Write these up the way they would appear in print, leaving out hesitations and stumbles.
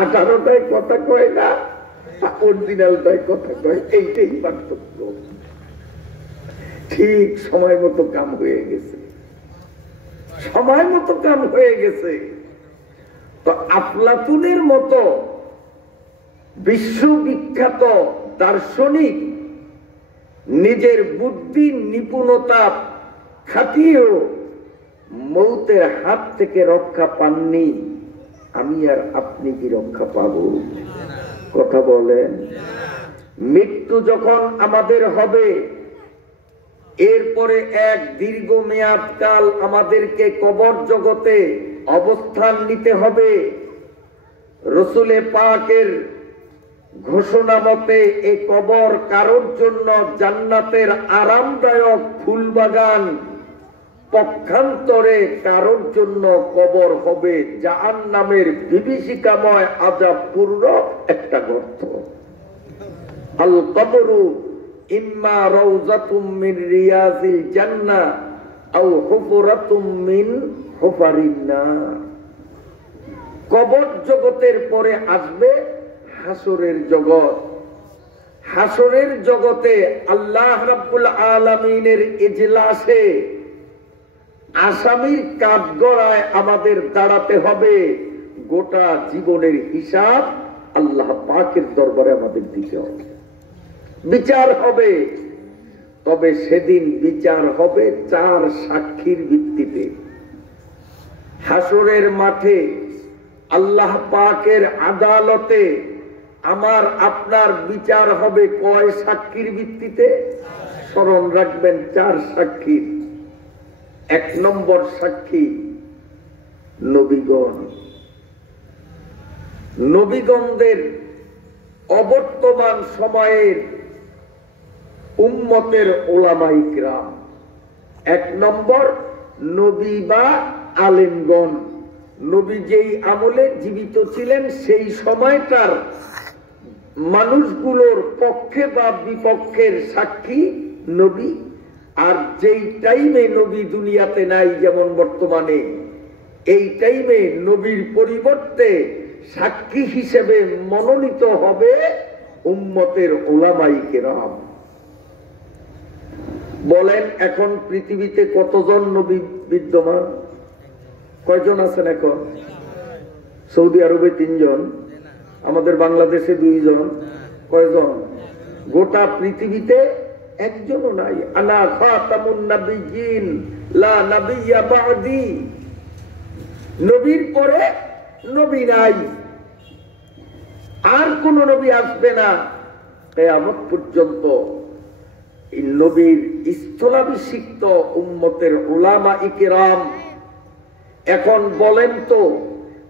18টায় কথা কয় না, অরিজিনালটায় কথা কয়, এইটাই পার্থক্য। ঠিক সময় মতো কাম হয়ে গেছে, সময় মতো কাম হয়ে গেছে। তো আফলাতুনের মতো বিশ্ববিখ্যাত দার্শনিক নিজের বুদ্ধি নিপুণতা খাটিয়েও মৌতের হাত থেকে রক্ষা পাননি। আমি আর আপনি কি রক্ষা পাবো? কথা বলেন। মৃত্যু যখন আমাদের হবে, এরপরে এক দীর্ঘ মেয়াদকাল আমাদেরকে কবর জগতে অবস্থান নিতে হবে। রসুলে পাকের ঘোষণা মতে এই কবর কারোর জন্য জান্নাতের আরামদায়ক ফুলবাগান, পক্ষান্তরে কারোর জন্য কবর হবে জাহান্নামের বিভীষিকাময় আযাবপূর্ণ একটা গর্ত। আল কবরু ইম্মা রাউযাতুম মিন রিয়াজিল জান্নাহ আও হুফরাতুম মিন হুফারিন নার। কবর জগতের পরে আসবে হাসরের জগৎ। হাসরের জগতে আল্লাহ রাব্বুল আলামিনের ইজলাসে আসামির কাঠগড়ায় আমাদের দাঁড়াতে হবে। গোটা জীবনের হিসাব আল্লাহ পাকের দরবারে আমাদের দিতে হবে, বিচার হবে। তবে সেদিন বিচার হবে 4 সাক্ষীর ভিত্তিতে। হাসরের মাঠে আল্লাহ পাকের আদালতে আমার আপনার বিচার হবে কয় সাক্ষীর ভিত্তিতে? স্মরণ রাখবেন, 4 সাক্ষীর। 1 নম্বর সাক্ষী নবীগণ। নবীগণদের অবর্তমান সময়ের উম্মতের ওলামায়ে কিরাম। 1 নম্বর নবী বা আলেমগণ। নবী যেই আমলে জীবিত ছিলেন সেই সময়টার মানুষগুলোর পক্ষে বা বিপক্ষের সাক্ষী নবী। আর যেই টাইমে নবী দুনিয়াতে নাই, যেমন বর্তমানে, এই টাইমে নবীর পরিবর্তে সাক্ষী হিসেবে মনোনীত হবে উম্মতের উলামায়ে কেরাম। বলেন এখন পৃথিবীতে কতজন নবী বিদ্যমান? কয়জন আছেন এখন? সৌদি আরবে 3 জন, আমাদের বাংলাদেশে 2 জন। কয়জন? গোটা পৃথিবীতে 1 জনও নাই। আনা খাতামুন নাবিয়্যিন লা নাবিয়্যা বা'দি। নবীর পরে নবী নাই, আর কোন নবী আসবে না কিয়ামত পর্যন্ত। এই নবীর স্থলাভিষিক্ত উম্মতের উলামায়ে কিরাম। এখন বলেন তো,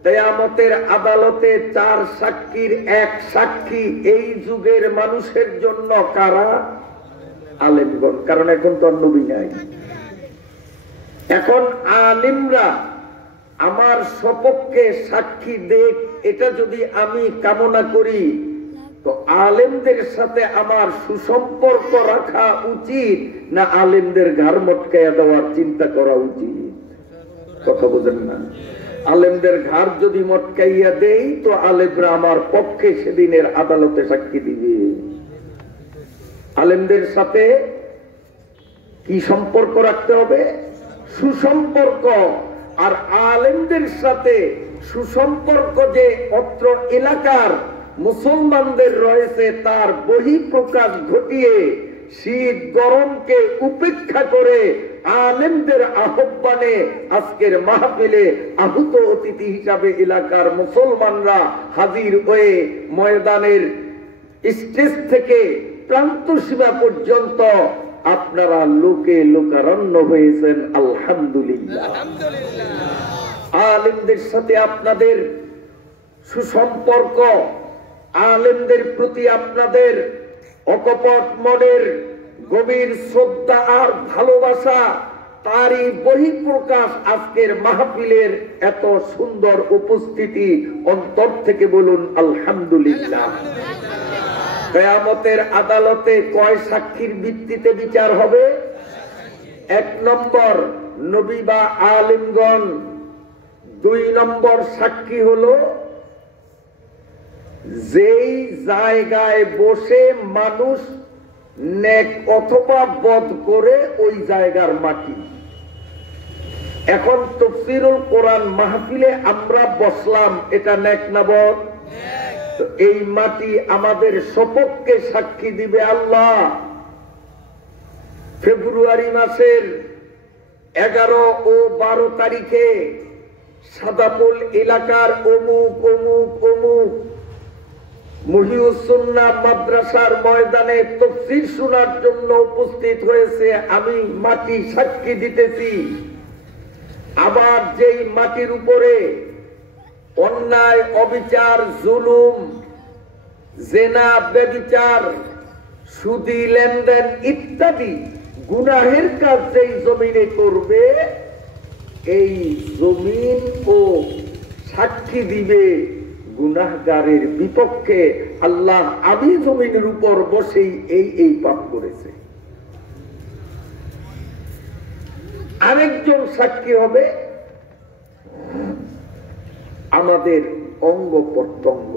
কিয়ামতের আদালতে 4 সাক্ষীর 1 সাক্ষী এই যুগের মানুষের জন্য কারা? আলেমগণ। কারণ এখন তো নবী নাই। এখন আলেমরা আমার সপক্ষে সাক্ষী দেখ, এটা যদি আমি কামনা করি, তো আলেমদের সাথে আমার সুসম্পর্ক রাখা উচিত না আলেমদের ঘাড় মটকাইয়া দেওয়ার চিন্তা করা উচিত? কথা বোঝেন না? আলেমদের ঘাড় যদি মটকাইয়া দেই, তো আলেমরা আমার পক্ষে সেদিনের আদালতে সাক্ষী দিবে। আলেমদের সাথে কি সম্পর্ক রাখতে হবে? সুসম্পর্ক। আর আলেমদের সাথে সুসম্পর্ক যে অত্র এলাকার মুসলমানদের রয়েছে, তার বহিঃপ্রকাশ ঘটিয়ে শীত গরমকে উপেক্ষা করে আলেমদের আহ্বানে আজকের মাহফিলে আহুত অতিথি হিসাবে এলাকার মুসলমানরা হাজির হয়ে ময়দানের স্টেজ থেকে প্রান্ত সীমা পর্যন্ত আপনারা লোকে লোকারণ্য হয়েছেন। আলহামদুলিল্লাহ। আলেমদের সাথে আপনাদের সুসম্পর্ক, আলেমদের প্রতি আপনাদের অকপট মনের গভীর শ্রদ্ধা আর ভালোবাসা, তারই বহিঃপ্রকাশ আজকের মাহফিলের এত সুন্দর উপস্থিতি। অন্তর থেকে বলুন আলহামদুলিল্লাহ। কিয়ামতের আদালতে কয় সাক্ষীর ভিত্তিতে বিচার হবে? 1 নম্বর নবী বা আলেমগণ। 2 নম্বর সাক্ষী হলো যেই জায়গায় বসে মানুষ নেক অথবা বদ করে ওই জায়গার মাটি। এখন তাফসীরুল কোরআন মাহফিলে আমরা বসলাম, এটা নেক না বদ? এই মাটি আমাদের সপক্ষে সাক্ষী দিবে আল্লাহ। ফেব্রুয়ারি মাসের 11 ও 12 তারিখে সাদাপুল এলাকার অমুক অমুক অমুক মুহিউস সুন্নাহ মাদ্রাসার ময়দানে তাফসীর শোনার জন্য উপস্থিত হয়েছে, আমি মাটি সাক্ষী দিতেছি। আবার যেই মাটির উপরে অন্যায়, অবিচার, জুলুম, জেনা, ব্যভিচার, সুদি লেনদেন ইত্যাদি গুনাহের কাজ যেই জমিনে করবে, এই জমিন ও সাক্ষী দিবে গুনাহগারের বিপক্ষে, আল্লাহ আমি জমিনের উপর বসেই এই পাপ করেছে। আরেকজন সাক্ষী হবে আমাদের অঙ্গ প্রত্যঙ্গ,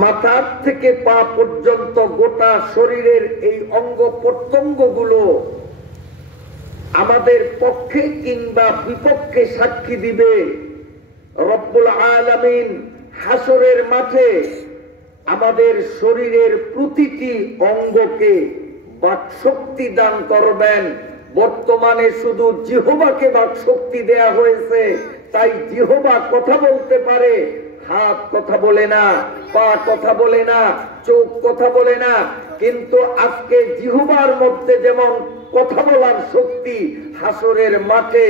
মাথার থেকে পা পর্যন্ত গোটা শরীরের এই অঙ্গ প্রত্যঙ্গ গুলো আমাদের পক্ষে কিংবা বিপক্ষে সাক্ষী দিবে। রব্বুল আলামিন হাসরের মাঠে আমাদের শরীরের প্রতিটি অঙ্গকে বাকশক্তি দান করবেন। বর্তমানে শুধু জিহ্বাকে বাকশক্তি দেয়া হয়েছে, তাই জিহ্বা কথা বলতে পারে, হাত কথা বলে না, পা কথা বলে না, চোখ কথা বলে না। কিন্তু আজকে জিহ্বার মধ্যে যেমন কথা বলার শক্তি, হাসরের মাঠে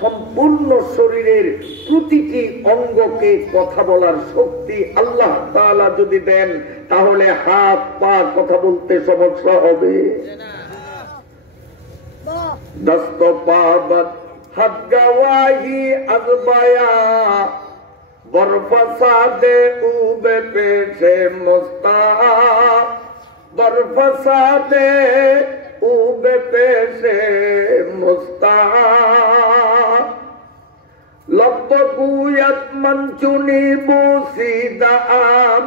সম্পূর্ণ শরীরের প্রতিটি অঙ্গকে কথা বলার শক্তি আল্লাহ তাআলা যদি দেন, তাহলে হাত পা কথা বলতে সমস্যা হবে। দস্ত পাবত হাত গওয়াহি আজবায়া বরফসাদে উবে পেশে মুস্তা বরফসাদে উবে পেশে মুস্তা লব গুয়াত মনচুনি বুসিদা আম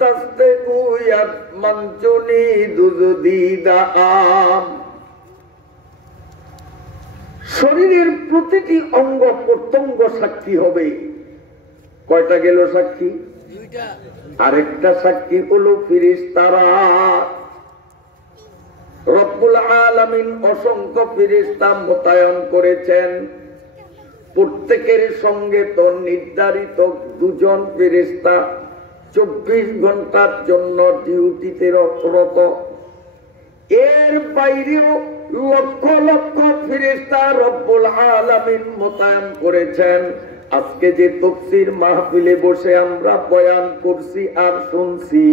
দস্তে গুয়াত মনচুনি দুজদিদা আম। শরীরের প্রতিটি অঙ্গ প্রত্যঙ্গ সাক্ষী হবে। কয়টা গেল সাক্ষী? আরেকটা সাক্ষী হলো ফেরেশতারা। রব্বুল আলামিন অসংখ্য ফেরেশতা মোতায়েন করেছেন। প্রত্যেকের সঙ্গে তো নির্ধারিত 2 জন ফেরেশতা 24 ঘন্টার জন্য ডিউটিতে রত। এর বাইরেও লক্ষ লক্ষ ফেরেশতা রব্বুল আলামিন মোতায়েন করেছেন। আজকে যে তাফসীর মাহফিলে বসে আমরা বয়ান করছি আর শুনছি,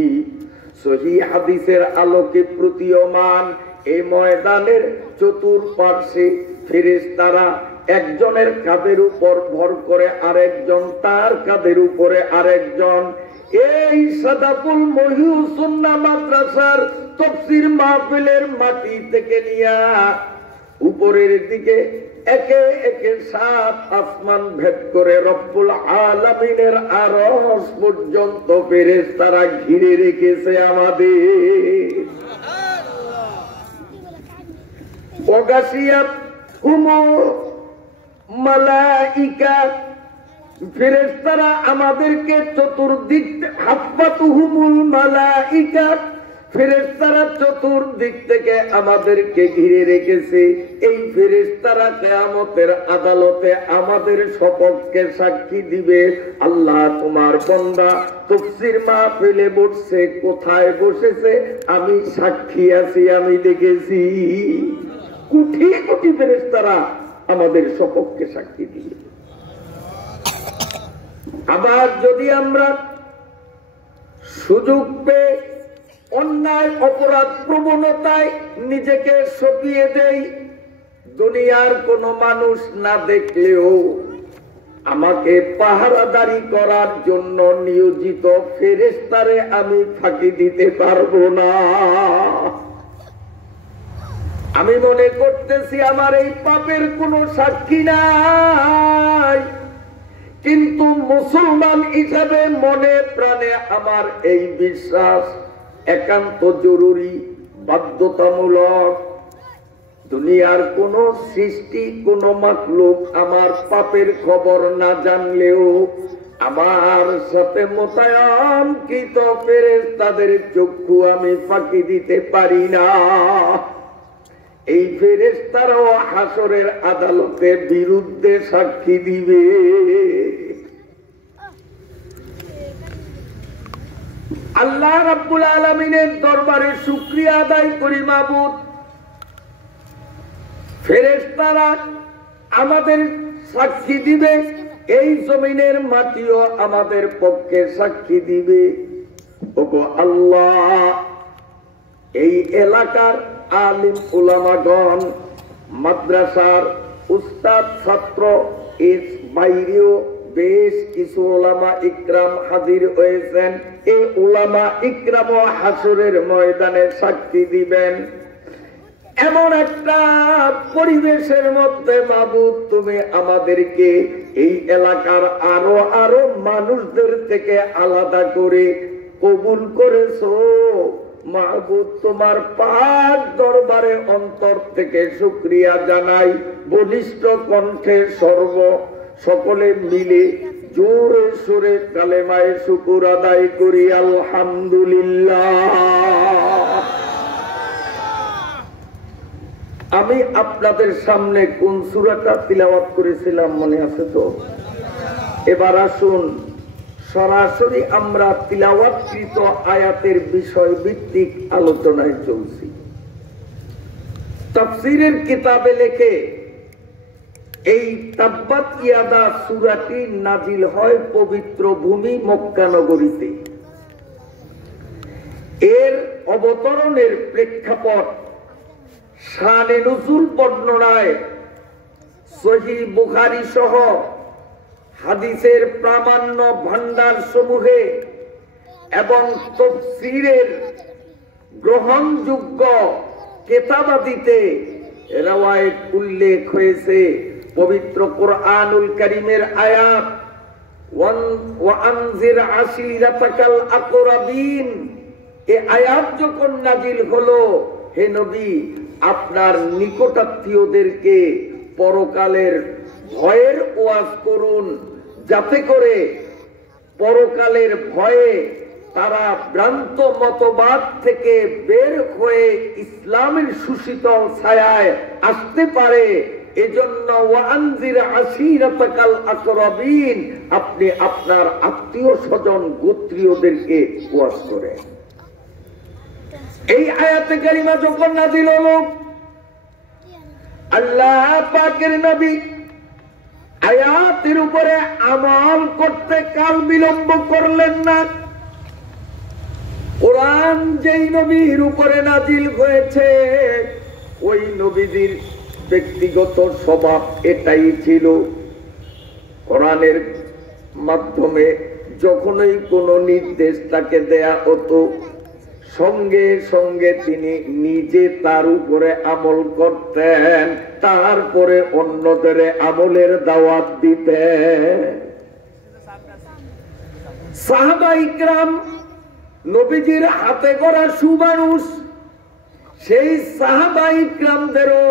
সহিহ হাদিসের আলোকে প্রতীয়মান এই ময়দানের চতুর্পার্শ্বে ফেরেশতারা একজনের কাঁধের উপর ভর করে আরেকজন, তার কাঁধের উপরে আরেকজন। এই সাদাপুল মুহিউস সুন্নাহ মাদ্রাসার তাফসীর মাহফিলের মাটি থেকে নিয়া উপরের দিকে একে একে 7 আসমান ভেদ করে রব্বুল আলামিনের আরশ পর্যন্ত ফেরেশতারা ঘিরে রেখেছে আমাদের। ওয়াগাশিয়াত হুমু মালাইকা, ফেরেশতারা আমাদেরকে চতুর্দিক, হাফাতুহুমুল মালাইকা, ফেরেশতারা চতুর্দিক থেকে আমাদেরকে ঘিরে রেখেছে। এই ফেরেশতারা কিয়ামতের আদালতে আমাদের সপক্ষে সাক্ষী দিবে, আল্লাহ তোমার বান্দা তাফসীর মাহফিলে বসে, কোথায় বসেছে আমি সাক্ষী আছি, আমি দেখেছি। কোটি কোটি ফেরেশতারা আমাদের সপক্ষে সাক্ষী দিবে। আবার যদি আমরা সুযোগ পেয়ে অন্যায় অপরাধ প্রবণতায় নিজেকে সঁপিয়ে দেই, দুনিয়ার কোনো মানুষ না দেখলেও আমাকে পাহারাদারি করার জন্য নিয়োজিত ফেরেশতারে আমি ফাঁকি দিতে পারবো না। আমি মনে করতেছি আমার এই পাপের কোনো সাক্ষী নাই, কিন্তু মুসলমান হিসাবে মনে প্রাণে আমার এই বিশ্বাস একান্ত জরুরি, বাধ্যতামূলক। দুনিয়ার কোন সৃষ্টি, কোন মাখলুক আমার পাপের খবর না জানলেও আমার সাথে মোতায়েনকৃত ফেরেশতাদের চক্ষু আমি ফাঁকি দিতে পারি না। এই ফেরেশতারাও হাসরের আদালতে বিরুদ্ধে সাক্ষী দিবে। আল্লাহ রাব্বুল আলামিনের দরবারে শুকরিয়া আদায় করি মাবুদ, ফেরেশতারা আমাদের সাক্ষী দিবে, এই জমিনের মাটিও আমাদের পক্ষে সাক্ষী দিবে। ওগো আল্লাহ, এই এলাকার আলিম উলামাগণ, মাদ্রাসার উস্তাদ ছাত্র, এর বাইরেও বেশ কিছু উলামা ইকরাম হাজির হয়েছেন। এই উলামা ইকরাম হাসরের ময়দানে সাক্ষী দিবেন। এমন একটা পরিবেশের মধ্যে মাবুদ তুমি আমাদেরকে এই এলাকার আরো মানুষদের থেকে আলাদা করে কবুল করেছো মাবুদ। তোমার পাক দরবারে অন্তর থেকে শুকরিয়া জানাই। বলিষ্ঠ কণ্ঠে সকলে মিলে জোরে সোরে কালেমায়ে শুকর আদায় করি, আলহামদুলিল্লাহ। আমি আপনাদের সামনে কোন সূরাটা তিলাওয়াত করেছিলাম মনে আছে তো? এবার আসুন সরাসরি আমরা তিলাওয়াতকৃত আয়াতের বিষয় ভিত্তিক আলোচনায় চলছি। তাফসীরের কিতাবে লেখে এই তাব্বাত ইয়াদা সূরাটি নাজিল হয় পবিত্র ভূমি মক্কা নগরীতে। এর অবতরণের প্রেক্ষাপট শানে নুজুল বর্ণনায় সহিহ বুখারী সহ হাদিসের প্রামাণ্য ভান্ডার সমূহে এবং তাফসীরের গ্রহণযোগ্য কিতাবাদিতে রওয়ায়াত উল্লেখ হয়েছে। পবিত্র কুরআনুল কারীমের আয়াত ওয়া আনজির আশীরাতাকাল আকরাবিন, এই আয়াত যখন নাজিল হলো, হে নবী আপনার নিকটাত্মীয়দেরকে পরকালের ভয়ের ওয়াজ করুন, যাতে করে পরকালের ভয়ে তারা ভ্রান্ত মতবাদ থেকে বের হয়ে ইসলামের সুশীতল ছায়ায় আসতে পারে। এজন্য ওয়ানজির আশীরাতাকাল আকরাবিন, আপনি আপনার আত্মীয় স্বজন গোত্রীয়দেরকে ওয়াজ করেন। এই আয়াতে কারিমা যখন নাযিল হলো, আল্লাহ পাকের নবী আয়াতের উপরে আমল করতে কাল বিলম্ব করলেন না। কোরআন যেই নবীর উপরে নাজিল হয়েছে, ওই নবীর ব্যক্তিগত স্বভাব এটাই ছিল। কোরআনের মাধ্যমে যখনই কোনো নির্দেশ তাকে দেয়া হতো, সঙ্গে সঙ্গে তিনি নিজে তার উপরে আমল করতেন, তারপরে অন্যদের আমলের দাওয়াত দিতেন। সাহাবা ইকরাম নবীজির হাতে গড়া সুমানুষ, সেই সাহাবা ইকরামদেরও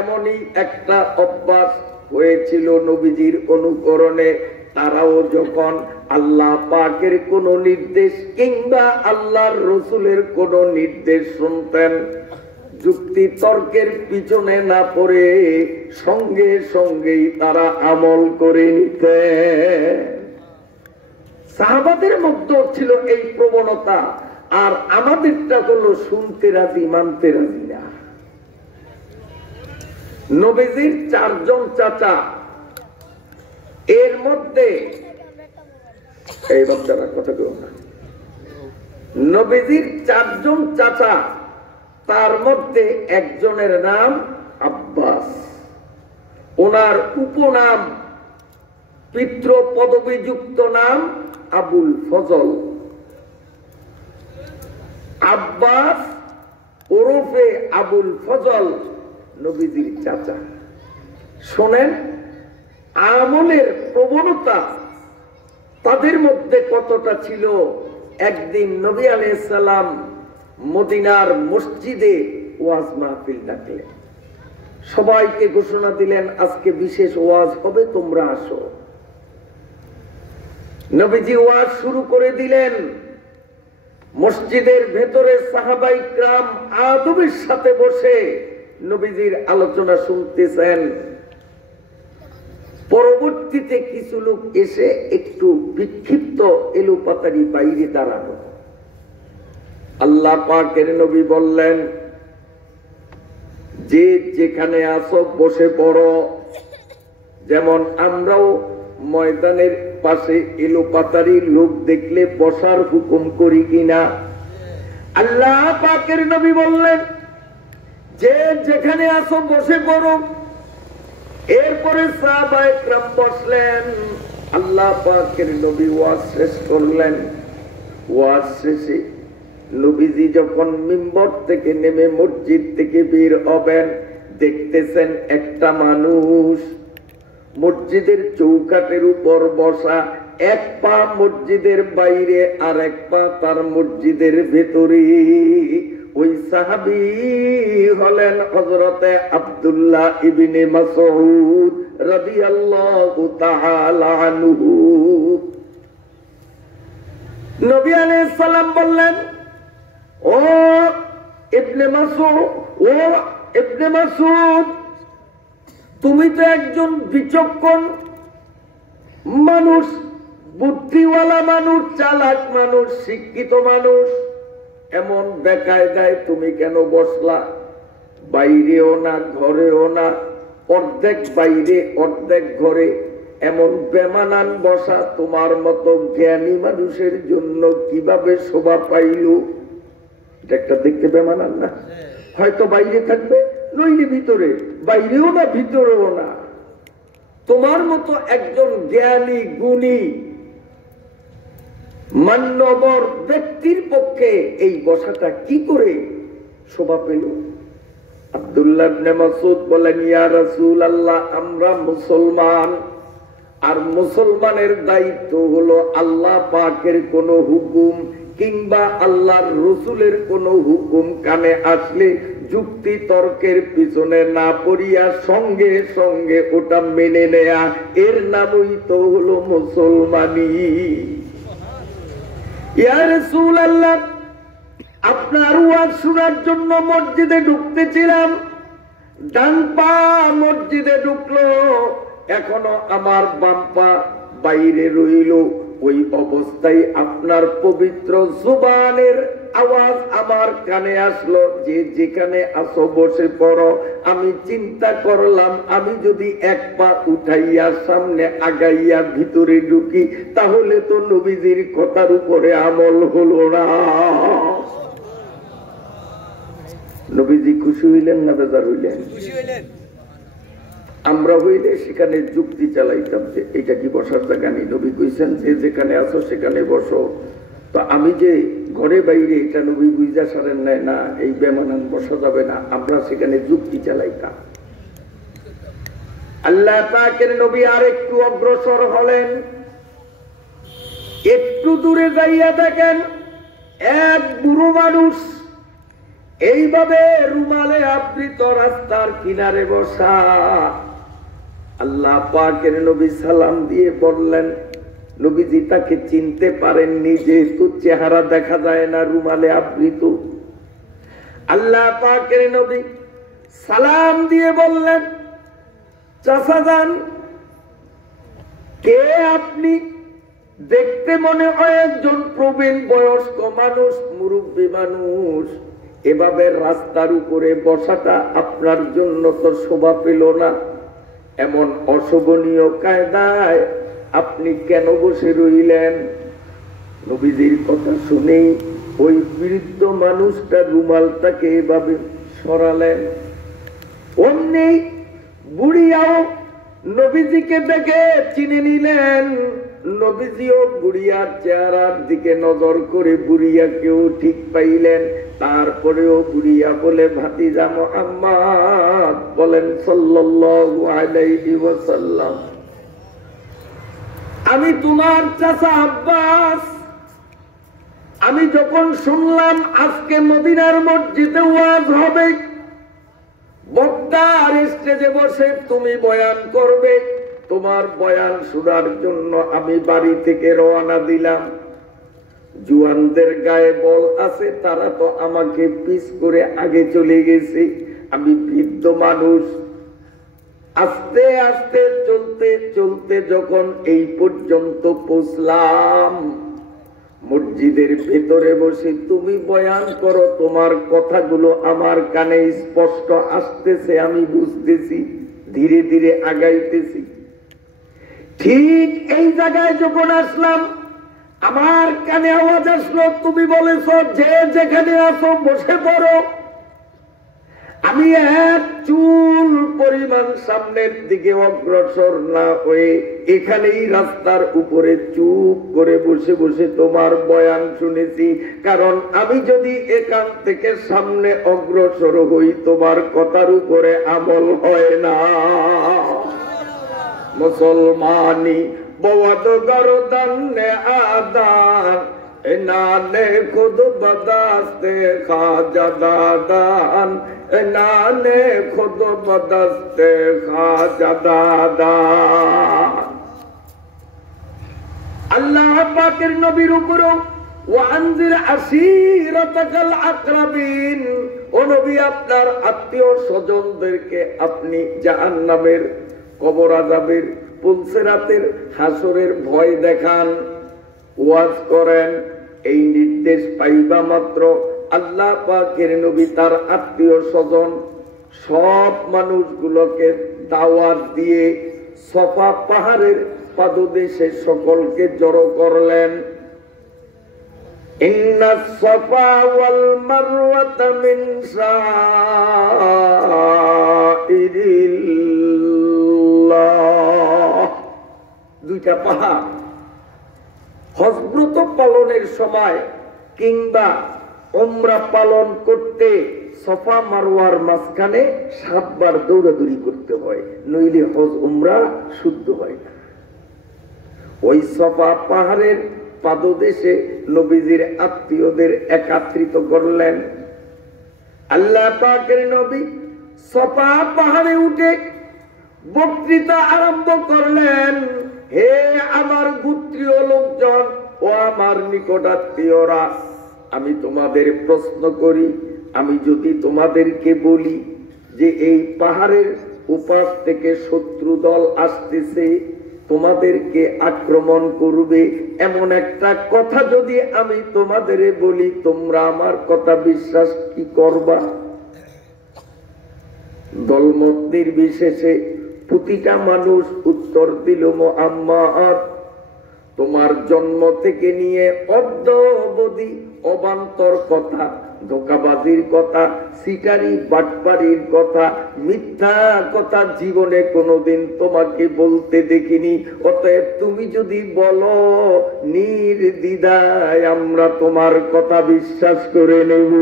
এমনই একটা অভ্যাস হয়েছিল নবীজির অনুকরণে। তারাও যখন আল্লাহ পাকের কোন নির্দেশ কিংবা আল্লাহর রসুলের কোন নির্দেশ শুনতেন, যুক্তি তর্কের পিছনে না পড়ে সঙ্গে সঙ্গেই তারা আমল করে নিতেন। সাহাবাদের মধ্যে ছিল এই প্রবণতা, আর আমাদেরটা হলো শুনতে রাজি মানতে রাজি না। নবীজির চারজন চাচা, এর মধ্যে এই বাচ্চারা কথা কেউ না, নবীজির চারজন চাচা, তার মধ্যে একজনের নাম আব্বাস, ওনার উপনাম পিতৃ পদবীযুক্ত নাম আবুল ফজল। আব্বাস ওরফে আবুল ফজল নবীজির চাচা। শোনেন, আমলের প্রবণতা তাদের মধ্যে কতটা ছিল। একদিন নবী আলাইহিস সালাম মদিনার মসজিদে ওয়াজ মাহফিল ডাকলেন, সবাইকে ঘোষণা দিলেন আজকে বিশেষ ওয়াজ হবে, তোমরা আসো। নবীজি ওয়াজ শুরু করে দিলেন। মসজিদের ভেতরে সাহাবায়ে কিরাম আদবের সাথে বসে নবীজির আলোচনা শুনতেছেন। পরবর্তীতে কিছু লোক এসে একটু বিক্ষিপ্ত এলোপাতারি বাইরে দাঁড়ানো। আল্লাহ পাকের নবী বললেন, যে যেখানে আসো বসে পড়ো। যেমন আমরাও ময়দানের পাশে এলোপাতারি লোক দেখলে বসার হুকুম করি কিনা? আল্লাহ পাকের নবী বললেন, যে যেখানে আসো বসে পড়ো। এরপরে সাহাবায়ে কিরাম বসলেন। আল্লাহ পাকের নবী ওয়াজ শেষ করলেন। ওয়াজ শেষে নবীজি যখন মিম্বর থেকে নেমে মসজিদ থেকে বের হবেন, দেখতেছেন একটা মানুষ মসজিদের চৌকাঠের উপর বসা, এক পা মসজিদের বাইরে আর এক পা তার মসজিদের ভেতরে। ওই সাহাবী হলেন হযরতে আব্দুল্লাহ ইবনে মাসউদ রাদিয়াল্লাহু তাআলা আনহু। নবী আলাইহিস সালাম বললেন, ও ইবনে মাসউদ, ও ইবনে মাসউদ, তুমি তো একজন বিচক্ষণ মানুষ, বুদ্ধিওয়ালা মানুষ, চালাক মানুষ, শিক্ষিত মানুষ, এমন বেকায়দায় তুমি কেন বসলা? বাইরেও না ঘরেও না, অর্ধেক বাইরে অর্ধেক ঘরে, এমন বেমানান বসা তোমার মতো জ্ঞানী মানুষের জন্য কিভাবে শোভা পাইল? এটা একটা দেখতে বেমানান না? হয়তো বাইরে থাকবে, নইলে ভিতরে, বাইরেও না ভিতরেও না। তোমার মতো একজন জ্ঞানী গুণী মান্যবর ব্যক্তির পক্ষে এই বসাটা কি করে শোভা পেল? আব্দুল্লাহ ইবনে মাসউদ বলেন, ইয়া রাসূলুল্লাহ, আমরা মুসলমান, আর মুসলমানের দায়িত্ব হলো আল্লাহ পাকের কোন হুকুম কিংবা আল্লাহর রসুলের কোন হুকুম কানে আসলে যুক্তি তর্কের পিছনে না পড়িয়া সঙ্গে সঙ্গে ওটা মেনে নেয়া, এর নামই তো হলো মুসলমানি। ইয়া রাসূলুল্লাহ, আপনার ওয়াজ শোনার জন্য মসজিদে ঢুকতেছিলাম, ডান পা মসজিদে ঢুকলো, এখনো আমার বাম পা বাইরে রইল। ওই অবস্থায় আপনার পবিত্র জুবানের আওয়াজ আমার কানে আসলো, যে যেখানে আসো বসে পড়ো। আমি চিন্তা করলাম, আমি যদি এক পা উঠাইয়া সামনে আগাইয়া ভিতরে ঢুকি, তাহলে তো নবীজির কথার উপরে আমল হলো না। নবীজি খুশি হইলেন না বেজার হইলেন? আমরা হইলে সেখানে যুক্তি চালাইতাম যে এটা কি বসার জায়গা নেই? নবী কইছেন যে যেখানে আছো সেখানে বসো। তো আমি যে ঘরে বাইরে, এটা নবী বুঝা সারেন নাই, না এই বেমানান বসা যাবে না, আমরা সেখানে যুক্তি চালাইতাম। আল্লাহ পাকের নবী আর একটু অগ্রসর হলেন। একটু দূরে যাইয়া দেখেন এক বুড়ো মানুষ এইভাবে রুমালে আবৃত রাস্তার কিনারে বসা। আল্লাহ পাকের নবী সালাম দিয়ে বললেন, নবীজি তাকে চিনতে পারেননি, যেহেতু চেহারা দেখা যায় না, রুমালে আবৃত। আল্লাহ পাকের নবী সালাম দিয়ে বললেন, চাচা যান, কে আপনি? দেখতে মনে হয় একজন প্রবীণ বয়স্ক মানুষ, মুরব্বী মানুষ। এভাবে রাস্তার উপরে বসাটা আপনার জন্য তো শোভা পেল না। এমন অশোভনীয় কায়দায় আপনি কেন বসে রইলেন? নবীজির কথা শুনে ওই বৃদ্ধ মানুষটা রুমালটাকে এভাবে সরালেন। অমনি বুড়িয়াও নবীজিকে দেখে চিনে নিলেন। নবীজিও বুড়িয়ার চেহারার দিকে নজর করে বুড়িয়াকেও ঠিক পাইলেন। তারপরেও বুড়িয়া বলে, ভাতিজা মুহাম্মদ, বলেন সাল্লাল্লাহু আলাইহি ওয়াসাল্লাম, আমি তোমার চাচা আব্বাস। আমি যখন শুনলাম আজকে মদিনার মসজিদে ওয়াজ হবে, বক্তার স্টেজে বসে তুমি বয়ান করবে, তোমার বয়ান শোনার জন্য আমি বাড়ি থেকে রওনা দিলাম। জুয়ানদের গায়ে বল আছে, তারা তো আমাকে পিছ করে আগে চলে গেছে। আমি বৃদ্ধ মানুষ। আস্তে আস্তে চলতে চলতে যখন এই পর্যন্ত পৌঁছলাম, মসজিদের ভেতরে বসে তুমি বয়ান করো, তোমার কথাগুলো আমার কানে স্পষ্ট আসতেছে, আমি বুঝতেছি, ধীরে ধীরে আগাইতেছি। ঠিক এই জায়গায় যখন আসলাম, আমার কানে আওয়াজ আসলো, তুমি বলেছ যে যেখানে আছো বসে পড়ো। আমি এক চুল পরিমাণ সামনের দিকে অগ্রসর না হয়ে এখানেই রাস্তার উপরে চুপ করে বসে বসে তোমার বয়ান শুনেছি। কারণ আমি যদি এখান থেকে সামনে অগ্রসর হই, তোমার কথার উপরে আমল হয় না। মুসলমানি বওয়াদ গরদানে আদান, এনানে খুদ বদাস্তে খাজা দাদান, এনানে খুদ বদাস্তে খাজা দাদান। আল্লাহ পাকের নবীর উপরও ওয়ানজির আশিরাতাকাল আকরাবিন, ও নবী আপনার আত্মীয় স্বজনদেরকে আপনি জাহান্নামের, কবর আযাবের, পুলসিরাতের, হাসরের ভয় দেখান, ওয়াজ করেন। এই নির্দেশ পাইবা মাত্র আল্লাহ পাকের নবী তার আত্মীয় স্বজন সব মানুষগুলোকে দাওয়াত দিয়ে সফা পাহাড়ের পাদদেশে সকলকে জড়ো করলেন। ইন্নাস সফা ওয়াল মারওয়াতা মিন শাইরিল্লাহ, দুইটা পাহাড়। হজ ব্রত পালনের সময় কিংবা উমরা পালন করতে সফা মারওয়ার মাঝখানে 7 বার দৌড়াদৌড়ি করতে হয়, নইলে হজ উমরা শুদ্ধ হয় না। ওই সফা পাহাড়ের পাদদেশে নবীজির আত্মীয়দের একত্রিত করলেন। আল্লাহ পাকের নবী সফা পাহাড়ে উঠে বক্তৃতা আরম্ভ করলেন। হে আমার গোত্রীয় লোকজন ও আমার নিকটাত্মীয়রা, আমি তোমাদের প্রশ্ন করি, আমি যদি তোমাদেরকে বলি যে এই পাহাড়ের উপাস থেকে শত্রু দল আসতেছে, তোমাদেরকে আক্রমণ করবে, এমন একটা কথা যদি আমি তোমাদের বলি, তোমরা আমার কথা বিশ্বাস কি করবা? দলমত নির্বিশেষে প্রতিটা মানুষ উত্তর দিল, মুহাম্মদ, তোমার জন্ম থেকে নিয়ে অদ্য অবধি অবান্তর কথা, ধোঁকাবাজির কথা, সিটারি বাটপারির কথা, মিথ্যা কথা জীবনে কোনোদিন তোমাকে বলতে দেখিনি। অতএব তুমি যদি বলো, নির্দ্বিধায় আমরা তোমার কথা বিশ্বাস করে নেব।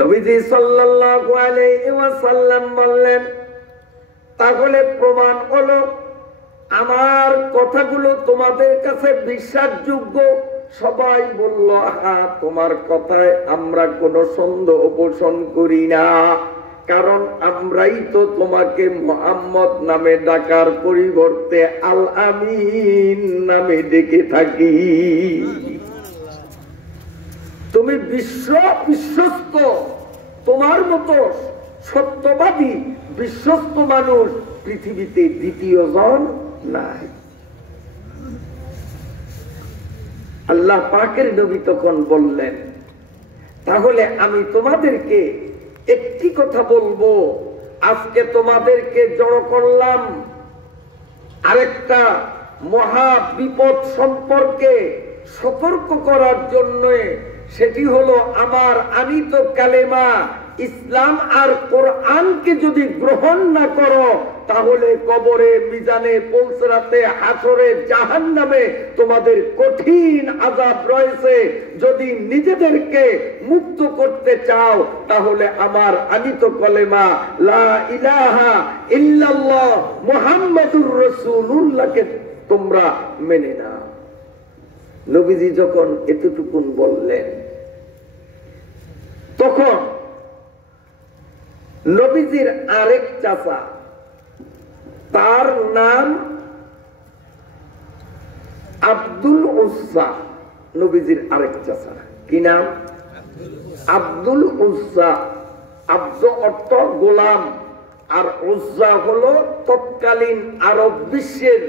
নবীজি সাল্লাল্লাহু আলাইহি ওয়াসাল্লাম বললেন, তাহলে প্রমাণ হলো আমার কথাগুলো তোমাদের কাছে বিশ্বাসযোগ্য। সবাই বলল, হ্যাঁ, তোমার কথায় আমরা কোনো সন্দেহ পোষণ করি না, কারণ আমরাই তো তোমাকে মুহাম্মদ নামে ডাকার পরিবর্তে আল আমিন নামে ডেকে থাকি। তুমি বিশ্বস্ত, তোমার মতো সত্যবাদী বিশ্বস্ত মানুষ পৃথিবীতে দ্বিতীয় জন নাই। আল্লাহ পাকের নবী তখন বললেন, তাহলে আমি তোমাদেরকে একটি কথা বলবো, আজকে তোমাদেরকে জড়ো করলাম আরেকটা মহা বিপদ সম্পর্কে সতর্ক করার জন্য। সেটি হলো আমার আনিত কালেমা ইসলাম আর কোরআনকে যদি গ্রহণ না করো, তাহলে কবরে, মিজানে, পুলসিরাতে, হাসরে, জাহান্নামে তোমাদের কঠিন আযাব রয়েছে। যদি নিজেদেরকে মুক্ত করতে চাও তাহলে আমার আনিত কলেমা লা ইলাহা ইল্লাল্লাহ মুহাম্মাদুর রাসূলুল্লাহকে তোমরা মেনে নাও। নবীজি যখন এতটুকুন বললেন, তখন নবীজির আরেক চাচা, তার নাম আব্দুল উজ্জা। নবীজির আরেক চাচা কি নাম? আব্দুল উজ্জা। আব্দ অর্থ গোলাম, আর উজ্জা হলো তৎকালীন আরব বিশ্বের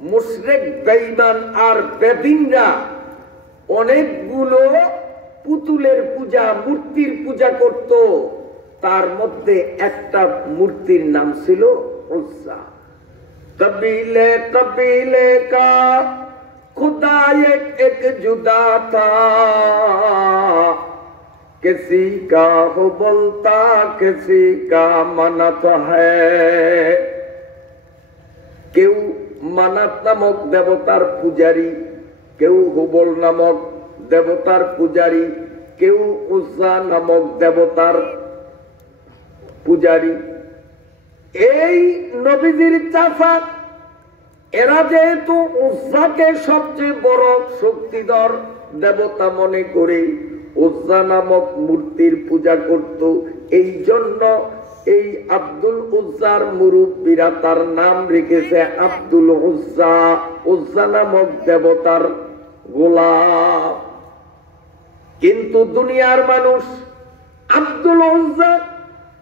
মুশরিক, বেঈমান আর বেদিনরা অনেকগুলো পুতুলের পূজা, মূর্তির পূজা করত। তার মধ্যে একটা মূর্তির নাম ছিল উজ্জা। কবিলে কবিলে কা खुदा एक जुदा था, किसी का हो बोलता किसी का मानत है। কেউ মানাত নামক দেবতার পূজারী, কেউ হুবল নামক দেবতার পূজারী, কেউ উজ্জা নামক দেবতার পূজারী। এই নবীজির চাচা, এরা যেহেতু উজ্জাকে সবচেয়ে বড় শক্তিধর দেবতা মনে করে উজ্জা নামক মূর্তির পূজা করত, এই জন্য এই আব্দুল উজ্জার মুরব্বীরা তার নাম রেখেছে আব্দুল উজ্জা, উজ্জা নামক দেবতার গোলাম। কিন্তু দুনিয়ার মানুষ আব্দুল উজ্জা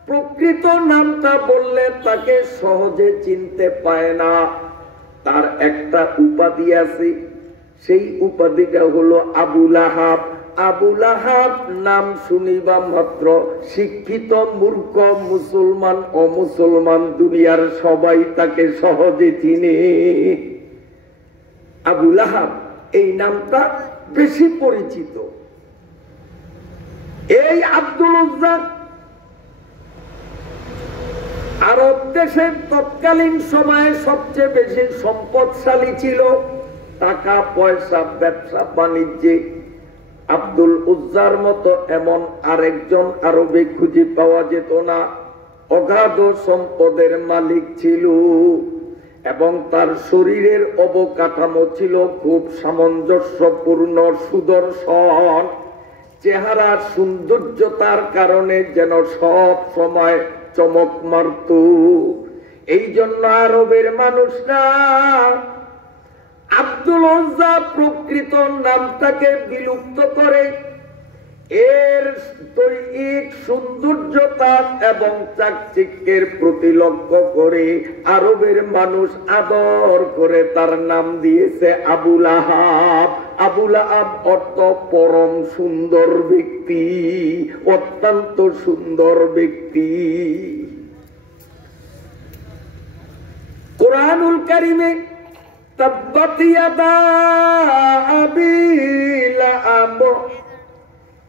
প্রকৃত নামটা বললে তাকে সহজে চিনতে পায় না। তার একটা উপাধি আছে, সেই উপাধিটা হলো আবু লাহাব। আবু লাহাব নাম শুনিবা মাত্র শিক্ষিত, মূর্খ, মুসলমান, অমুসলমান দুনিয়ার সবাই তাকে সহজে চিনে। আবু লাহাব এই নামটা বেশি পরিচিত। এই আব্দুল উজ্জা আরব দেশের তৎকালীন সময়ে সবচেয়ে বেশি সম্পদশালী ছিল, টাকা পয়সা, ব্যবসা বাণিজ্যে। আব্দুল উজ্জার মতো এমন আরেকজন আরবে খুঁজে পাওয়া যেত না। অগাধ সম্পদের মালিক ছিল এবং তার শরীরের অবকাঠামো ছিল খুব সামঞ্জস্যপূর্ণ, সুদর্শন। চেহারার সৌন্দর্যতার কারণে যেন সব সময় চমক মারত। এই জন্য আরবের মানুষরা আব্দুল উজ্জা প্রকৃত নামটাকে বিলুপ্ত করে এর দৈহিক সৌন্দর্যতা এবং চাকচিক্যের প্রতি লক্ষ্য করে আরবের মানুষ আদর করে তার নাম দিয়েছে আবু লাহাব। আবু লাহাব অর্থ পরম সুন্দর ব্যক্তি, অত্যন্ত সুন্দর ব্যক্তি। কুরআনুল কারীমে তাব্বাত ইয়াদা আবি লাহাব,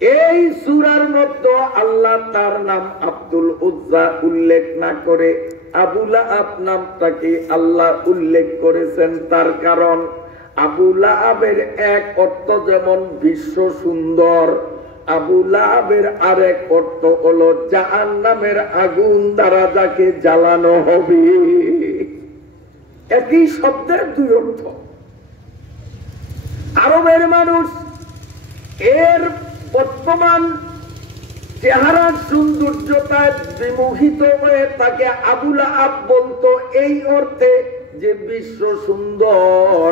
এই সূরার মধ্যে আল্লাহ তার নাম আব্দুল উজ্জা উল্লেখ না করে আবু লাহাব নামটাকে আল্লাহ উল্লেখ করেছেন। তার কারণ আবু লাহাবের এক অর্থ যেমন বিশ্ব সুন্দর, আবু লাহাবের আরেক অর্থ হলো জাহান্নামের আগুন দ্বারা যাকে জ্বালানো হবে। একই শব্দের দুই অর্থ। আরবের মানুষ এর বর্তমান চেহারার সৌন্দর্যতায় বিমোহিত হয়ে তাকে আবু লাহাব বলতো, এই অর্থে যে বিশ্ব সুন্দর।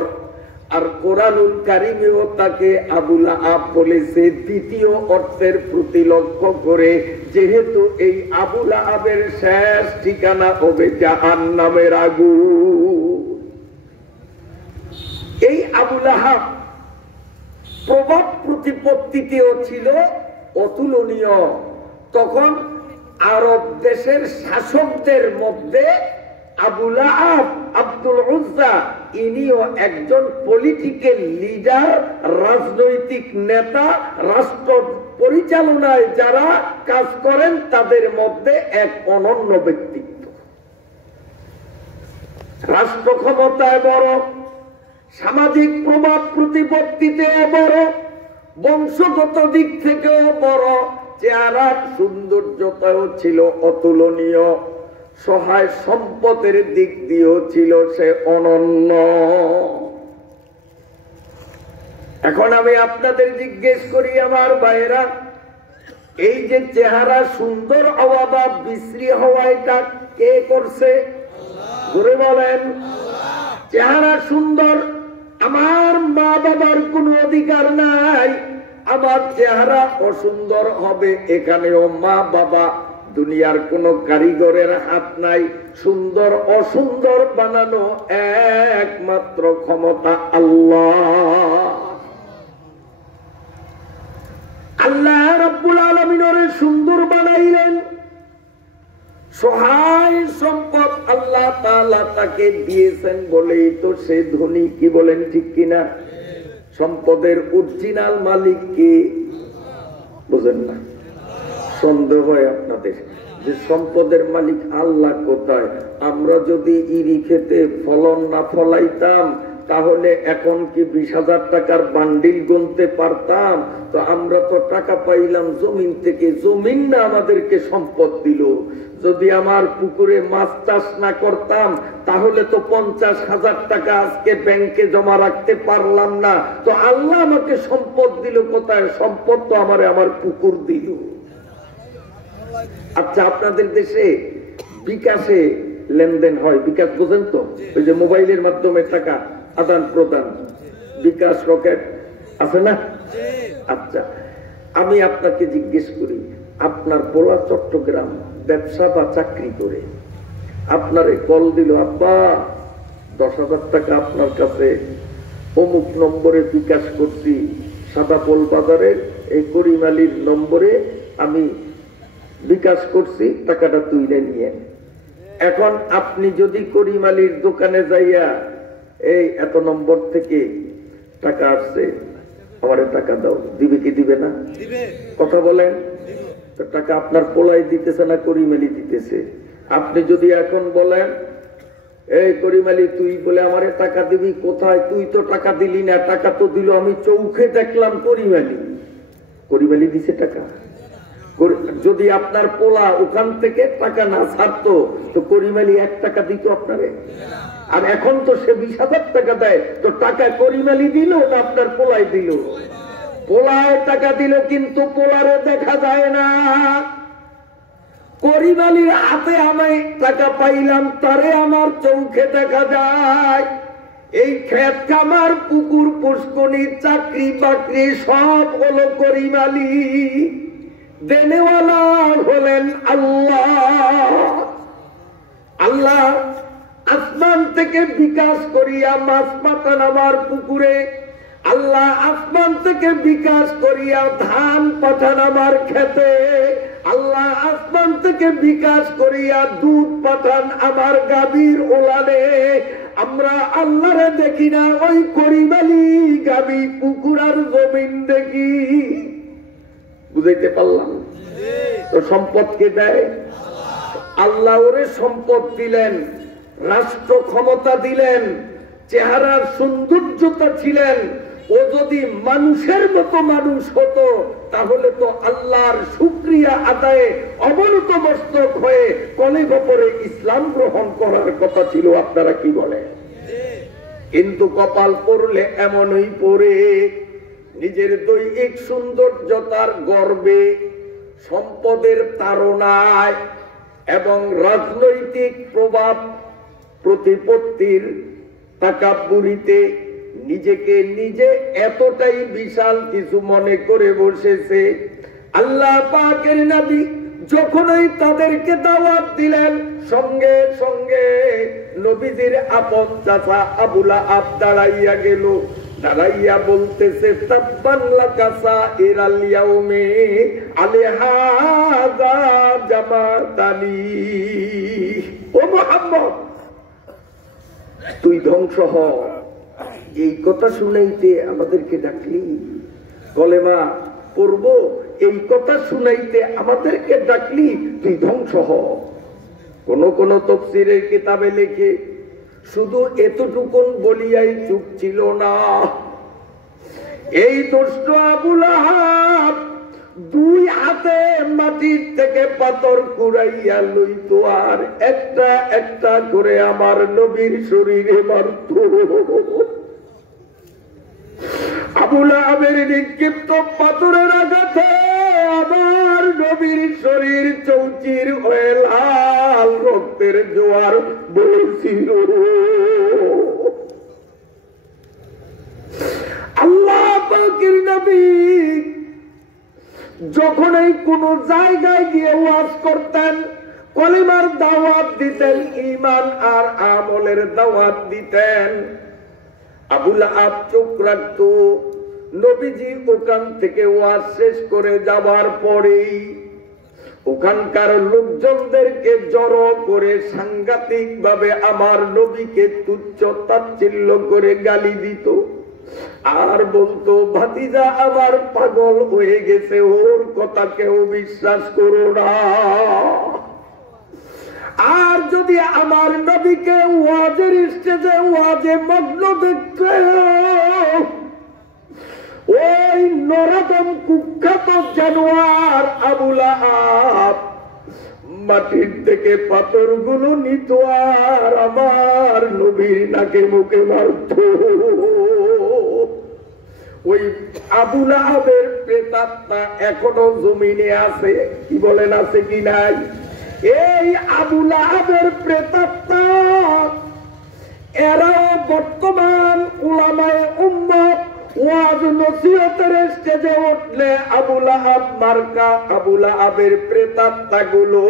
আর কোরআনুল কারীমেও তাকে আবু লাহাব বলেছে দ্বিতীয় অর্থের প্রতি লক্ষ্য করে, যেহেতু এই আবু লাহাবের শেষ ঠিকানা হবে জাহান্নামের আগুন। এই আবু লাহাব প্রভাব প্রতিপত্তিতেও ছিল অতুলনীয়। তখন আরব দেশের শাসকদের মধ্যে আবু লাহাব, আব্দুল উজ্জা, ইনিও একজন পলিটিক্যাল লিডার, রাজনৈতিক নেতা। রাষ্ট্র পরিচালনায় যারা কাজ করেন তাদের মধ্যে এক অনন্য ব্যক্তিত্ব। রাষ্ট্র ক্ষমতায় বড়, সামাজিক প্রভাব প্রতিপত্তিতেও বড়, বংশগত দিক থেকেও বড়, চেহারার সৌন্দর্যতাও ছিল অতুলনীয়, সহায় সম্পদের দিক দিয়েও ছিল সে অনন্য। এখন আমি আপনাদের জিজ্ঞেস করি আমার ভাইয়েরা, এই যে চেহারা সুন্দর হওয়া বা বিশ্রী হওয়া এটা কে করছে? ঘুরে বলেন। চেহারা সুন্দর, আমার মা বাবার কোনো অধিকার নাই। আমার চেহারা অসুন্দর হবে, এখানেও মা বাবা, দুনিয়ার কোন কারিগরের হাত নাই। সুন্দর অসুন্দর বানানো একমাত্র ক্ষমতা আল্লাহ। আল্লাহ রাব্বুল আলামিন ওরে সুন্দর বানাইলেন। সহায় সম্পদ আল্লাহ তাআলা তাকে দিয়েছেন বলেই তো সে ধনী। কি বলেন ঠিক কিনা? সম্পদের অরিজিনাল মালিক কে? বুঝেন না? সন্দেহ হয় আপনাদের যে সম্পদের মালিক আল্লাহ কোথায়? আমরা যদি ইরি খেতে ফলন না ফলাইতাম তাহলে এখন কি 20,000 টাকার বান্ডিল গুনতে পারতাম? তো আমরা তো টাকা পাইলাম জমিন থেকে, জমিন না আমাদেরকে সম্পদ দিল। যদি আমার পুকুরে মাছ চাষ না করতাম তাহলে তো 50,000 টাকা আজকে ব্যাংকে জমা রাখতে পারলাম না। তো আল্লাহ আমাকে সম্পদ দিল কোথায়? সম্পদ তো আমার পুকুর দিল। আচ্ছা, আপনাদের দেশে বিকাশে লেনদেন হয়, বিকাশ বোঝেন তো? ওই যে মোবাইলের মাধ্যমে টাকা আদান প্রদান, বিকাশ রকেট আছে না? আচ্ছা, আমি আপনাকে জিজ্ঞেস করি, আপনার পোলা চট্টগ্রাম ব্যবসা বা চাকরি করে আপনারে কল দিল, আব্বা 10,000 টাকা আপনার কাছে অমুক নম্বরে বিকাশ করছি, সাদাপোল বাজারের এই করিম আলীর নম্বরে আমি বিকাশ করছি, টাকাটা তুলে নিয়ে। এখন আপনি যদি করিম আলীর দোকানে যাইয়া এই এত নম্বর থেকে টাকা আসছে, আমার টাকা দাও, দিবে কি দিবে না? কথা বলেন। তো টাকা আপনার পোলাই দিতেছে না করিম আলী দিতেছে? আপনি যদি এখন বলেন, এই করিম আলী তুই বলে আমারে টাকা দিবি, কোথায়? তুই তো টাকা দিলি না। টাকা তো দিল, আমি চৌখে দেখলাম করিম আলী। করিম আলী দিছে টাকা? যদি আপনার পোলা ওখান থেকে টাকা না ছাড়তো তো করিম আলী 1 টাকা দিত আপনারে? আর এখন তো সে 20,000 টাকা দেয়। তো টাকা করিম আলী দিল না আপনার পোলাই দিল? পোলায় টাকা দিল, কিন্তু পোলারে দেখা যায় না। করিম আলীর হাতে আমি টাকা পাইলাম, তারে আমার চৌখে দেখা যায়। এই ক্ষেত খামার পুকুর পুষ্কনি চাকরি বাকরি সব হলো করিম আলী। দেনেওয়ালা হলেন আল্লাহ। আল্লাহ আসমান থেকে বিকাশ করিয়া মাছ পাঠান আমার পুকুরে, আল্লাহ আসমান থেকে বিকাশ করিয়া ধান পাঠান আমার খেতে, আল্লাহ আসমান থেকে বিকাশ করিয়া দুধ পাঠান আমার গাভীর ওলানে। আমরা আল্লাহরে দেখি না, ওই করিম আলী গাভী পুকুর আর জমিন দেখি। বুঝাইতে পারলাম? তো সম্পদ কে দেয়? আল্লাহ ওরে সম্পদ দিলেন, রাষ্ট্র ক্ষমতা দিলেন, চেহারার সৌন্দর্যতা ছিলেন। ও যদি মানুষের মতো মানুষ হতো তাহলে তো আল্লাহর শুকরিয়া আদায়ে অবনত মস্তক হয়ে কলেজে পড়ে ইসলাম গ্রহণ করার কথা ছিল। আপনারা কি বলেন? কিন্তু কপাল পড়লে এমনই পড়ে, নিজের দৈহিক সৌন্দর্যতার গর্বে, সম্পদের তাড়নায় এবং রাজনৈতিক প্রভাব প্রতিপত্তির তাকাব্বুরিতে নিজেকে নিজে এতটাই বিশাল কিছু মনে করে বসেছে। আল্লাহ পাকের নবী যখনই তাদেরকে দাওয়াত দিলেন, সঙ্গে সঙ্গে নবীজির আপন চাচা আবু লাহাব দাঁড়াইয়া গেল। দাঁড়াইয়া বলতেছে, তাব্বান লাকা সাইরাল ইয়াউমি আলিহাযা জামাতানি। ও মুহাম্মদ, তুই ধ্বংস হ। এই কথা শুনাইতে আমাদেরকে ডাকলি? কলেমা পড়বো এই কথা শুনাইতে আমাদেরকে ডাকলি? তুই ধ্বংস হ। কোন কোন তাফসীরের কিতাবে লেখে শুধু এতটুকুন বলিয়াই চুপ ছিল না। এই দুষ্ট আবু লাহাব দুই হাতে মাটির থেকে পাথর কুড়াইয়া লইত আর একটা একটা করে আমার নবীর শরীরে মারত। আবু লাহাবের নিক্ষিপ্ত পাথরের আঘাতে আমার নবীর শরীর চৌচির হয়ে লাল রক্তের জোয়ার বইছিল। আল্লাহ পাকের নবী যখন এই কোন জায়গায় গিয়ে ওয়াজ করতেন, কলিমার দাওয়াত দিতেন, ঈমান আর আমলের দাওয়াত দিতেন, আবু লাহাব চোখ রাখত। নবীজি ওখান থেকে ওয়াজ শেষ করে যাবার পরেই ওখানকার লোকজনদেরকে জড়ো করে সাংঘাতিক ভাবে আমার নবীকে তুচ্ছ তাচ্ছিল্য করে গালি দিত আর বলতো, ভাতিজা আমার পাগল হয়ে গেছে, ওর কথা কেউ বিশ্বাস করো না। আর যদি আমার নবীকে ওয়াজের স্টেজে ওয়াজে মগ্ন দেখতে, ওই নরদম কুখ্যাত জানোয়ার আবু লাহাব মাটির থেকে পাথরগুলো নিত আর আমার নবীর নাকে মুখে মারত। ওই আবু লাহাবের প্রেতাত্মা এখনো জমিনে আছে, কি বলেন আছে কি নাই? এই আবু লাহাবের প্রেতাত্মা এরাও বর্তমান উলামায়ে উম্মত ওয়াজ নসিহতের স্টেজে উঠলে আবু লাহাব মার্কা আবু লাহাবের প্রেতাত্মাগুলো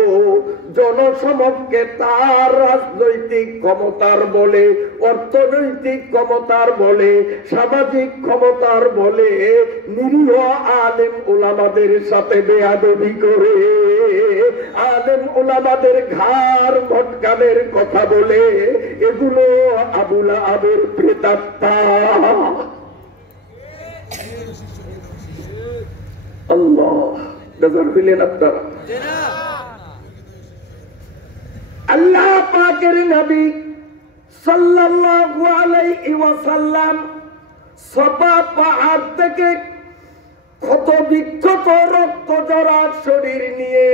জনসমক্ষে তার রাজনৈতিক ক্ষমতার বলে, অর্থনৈতিক ক্ষমতার বলে, সামাজিক ক্ষমতার বলে নিরীহ আলেম উলামাদের সাথে বেয়াদবি করে, আলেম উলামাদের ঘাড় মটকানের কথা বলে। এগুলো আবু লাহাবের প্রেতাত্মা। আল্লাহ গজব পেলেন আপনারা। আল্লাহ পাকের নবী সাল্লাল্লাহু আলাইহি ওয়াসাল্লাম সাফা পাহাড় থেকে ক্ষত বিক্ষত রক্ত জড়া শরীর নিয়ে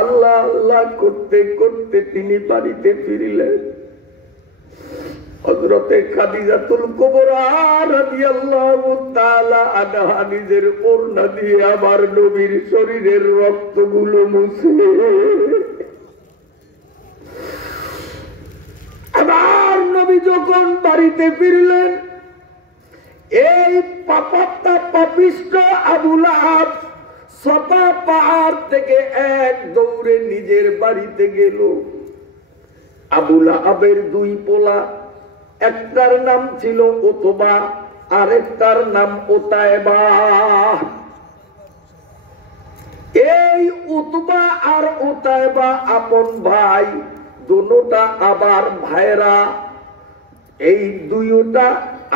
আল্লাহ আল্লাহ করতে করতে তিনি বাড়িতে ফিরলেন। হযরতে খাদিজাতুল কুবরা রাদিয়াল্লাহু তাআলা আনহা নিজের ওড়না দিয়ে আমার নবীর শরীরের রক্তগুলো মুছে আমার নবী যখন বাড়িতে ফিরলেন, এই পাপাত্তা পাপিষ্ট আবু লাহাব সাফা পাহাড় থেকে এক দৌড়ে নিজের বাড়িতে গেল। আবু লাহাবের দুই পোলা, একটার নাম ছিল উতবা আর একটার নাম উতায়বা। এই উতবা আর উতায়বা আপন ভাই, দুটোটা আবার ভাইরা। এই দুইটা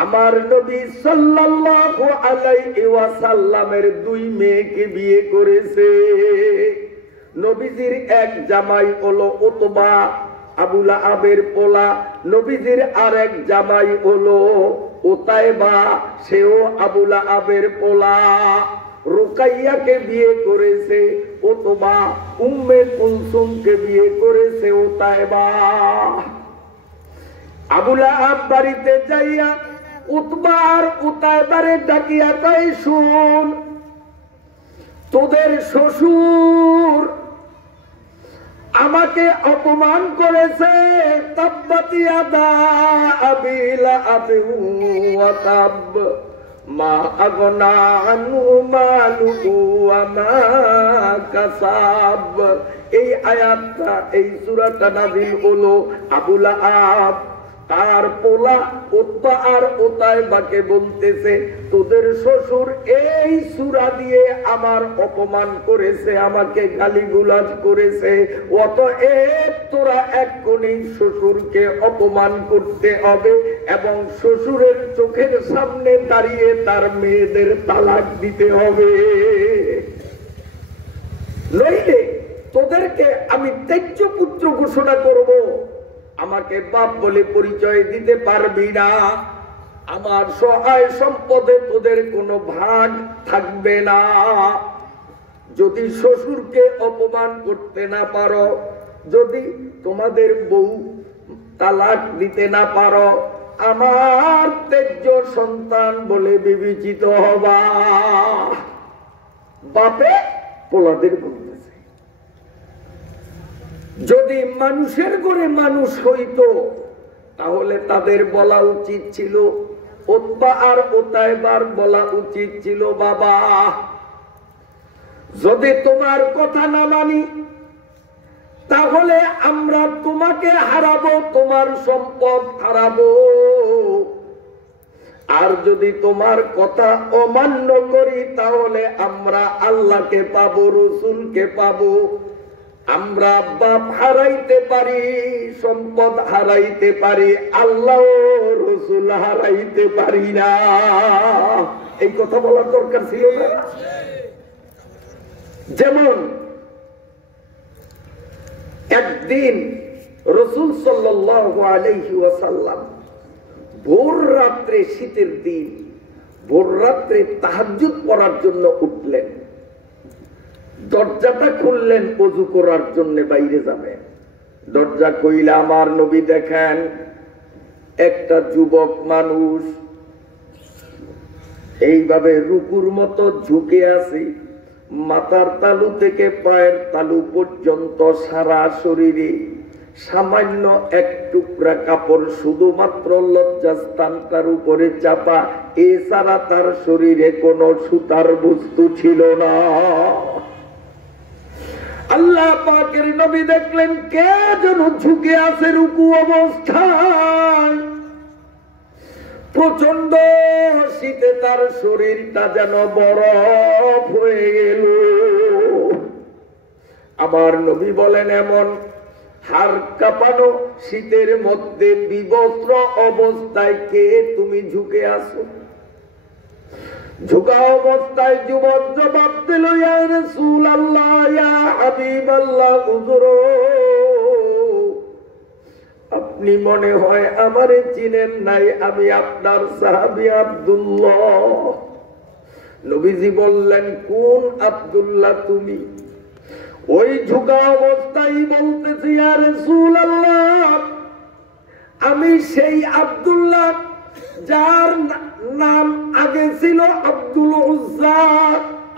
আমার নবী সাল্লাল্লাহু আলাইহি ওয়াসাল্লামের দুই মেয়েকে বিয়ে করেছে। নবীজির এক জামাই হলো উতবা, আবু লাহাবের পোলা। নবীজির আরেক জামাই হলো উতায়বা, সেও আবু লাহাবের পোলা। রুকাইয়াকে বিয়ে করেছে উতবা, উম্মে কুলসুমকে বিয়ে করেছে উতায়বা। আবু লাহাব বাড়িতে যাইয়া উতবা আর উতায়বারে ডাকিয়া কয়, শুন, তোদের শ্বশুর আমাকে অপমান করেছে। তাব্বাত ইয়াদা আবি লাহাবিন ওয়া তাব, মা আগনা আনহু মালুহু ওয়া মা কাসাব। এই আয়াতটা, এই সূরাটা নাযিল হলো আবু লাহাব তার পোলা উতবা আর উতায়বাকে বলতেছে, তোদের শ্বশুর এই সূরা দিয়ে আমার অপমান করেছে, আমাকে গালিগালাজ করেছে, অতএব তোরা এক্ষুনি শ্বশুরকে অপমান করতে হবে এবং শ্বশুরের চোখের সামনে দাঁড়িয়ে তার মেয়েদের তালাক দিতে হবে, নইলে তোদেরকে আমি ত্যায্য পুত্র ঘোষণা করব। আমাকে বাপ বলে পরিচয় দিতে পারবি না, আমার সহায় সম্পদে তোদের কোনো ভাগ থাকবে না। যদি শ্বশুরকে অপমান করতে না পারো, যদি তোমাদের বউ তালাক দিতে না পারো, আমার তেজ্য সন্তান বলে বিবেচিত হবা। বাপে পোলাদের বলতেছে, যদি মানুষের ঘরে মানুষ হইতো তাহলে তাদের বলা উচিত ছিল, উতবা আর উতাইবার বলা উচিত ছিল, বাবা যদি তোমার কথা না মানি তাহলে আমরা তোমাকে হারাবো, তোমার সম্পদ হারাবো। আর যদি তোমার কথা অমান্য করি তাহলে আমরা আল্লাহকে পাবো, রসুলকে পাবো। আমরা বাপ হারাইতে পারি, সম্পদ হারাইতে পারি, আল্লাহ রসুল হারাইতে পারি না। এই কথা বলার দরকার ছিল না? যেমন একদিন রাসূল সাল্লাল্লাহু আলাইহি ওয়াসাল্লাম ভোর রাত্রে, শীতের দিন ভোর রাত্রে তাহাজ্জুদ পড়ার জন্য উঠলেন। দরজাটা খুললেন ওযু করার জন্য, বাইরে যাবেন। দরজা কইলা আমার নবী দেখেন একটা যুবক মানুষ এইভাবে রুকুর মতো ঝুঁকে আছে, মাথার তালু থেকে পায়ের তালু পর্যন্ত সারা শরীরে সামান্য এক টুকরা কাপড় শুধুমাত্র লজ্জাস্থানটার উপরে চাপা, এছাড়া তার শরীরে কোনো সুতার বস্তু ছিল না। আল্লাহ পাকের নবী দেখলেন কে যেন ঝুঁকে আছে রুকু অবস্থায়, প্রচন্ড শীতে তার শরীরটা যেন বরফ হয়ে গেল। আমার নবী বলেন এমন হাড় কাঁপানো শীতের মধ্যে বিবস্ত্র অবস্থায় কে তুমি ঝুঁকে আছো? ঝুঁকা অবস্থায় যুবক জবাব দিল, ইয়া রাসূলুল্লাহ, ইয়া হাবিবাল্লাহ, হুজুর আপনি মনে হয় আমারে চিনেন নাই, আমি আপনার সাহাবী আব্দুল্লাহ। নবীজি বললেন, কোন আব্দুল্লাহ তুমি? ওই ঝুঁকা অবস্থায় বলতেছি, ইয়া রাসূলুল্লাহ আমি সেই আব্দুল্লাহ যার নাম আগে ছিল আব্দুল উজ্জা,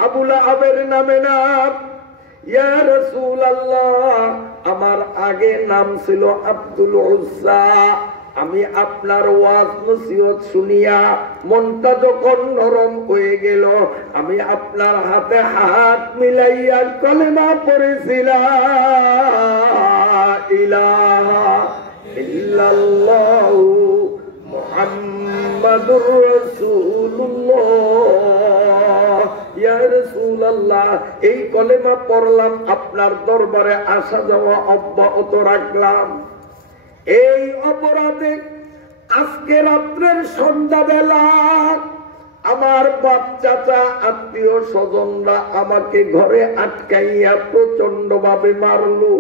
আবু লাহাবের নামে নাম। ইয়া রাসূলুল্লাহ আমার আগে নাম ছিল আব্দুল উজ্জা। আমি আপনার ওয়াজ নসিহত শুনিয়া মনটা যখন নরম হয়ে গেল, আমি আপনার হাতে হাত মিলাইয়া কলেমা পড়েছিলাম, ইলাহা ইল্লাল্লাহু মুহাম্মাদুর রাসূলুল্লাহ। ইয়া রাসূলুল্লাহ এই কলেমা পড়লাম, আপনার দরবারে আসা যাওয়া অব্যাহত রাখলাম। এই অপরাধে আজকে রাত্রের সন্ধ্যাবেলা আমার বাপ চাচা আত্মীয় স্বজনরা আমাকে ঘরে আটকাইয়া প্রচন্ড ভাবে মারলো।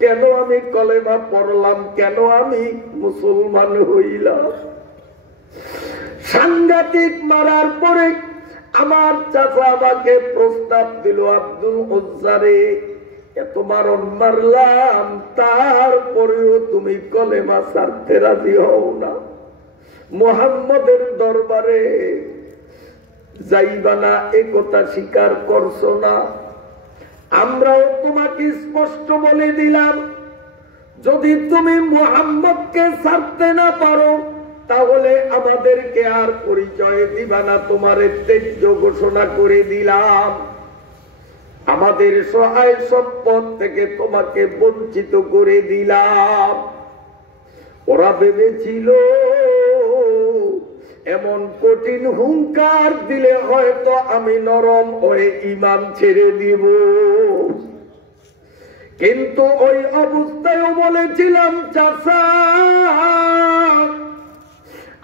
কেন আমি কলেমা পড়লাম, কেন আমি মুসলমান হইলাম? সাংঘাতিক মারার পরে আমার চাচা আমাকে প্রস্তাব দিল, আব্দুল উজ্জারে এত মারণ মারলাম, তারপরেও তুমি কলেমা ছাড়তে রাজি হও না, মুহাম্মদের দরবারে যাইবা না, এ কথা স্বীকার করছো না। আমরাও তোমাকে স্পষ্ট বলে দিলাম, যদি তুমি মুহাম্মদকে ছাড়তে না পারো তাহলে আমাদেরকে আর পরিচয় দিবা না, তোমার ত্যায্য ঘোষণা করে দিলাম। আমাদের সহায় সম্পদ থেকে তোমাকে বঞ্চিত করে দিলাম। ওরা ভেবেছিল এমন কঠিন হুঙ্কার দিলে হয়তো আমি নরম হয়ে ঈমান ছেড়ে দিব, কিন্তু ওই অবস্থায় বলেছিলাম, চাচা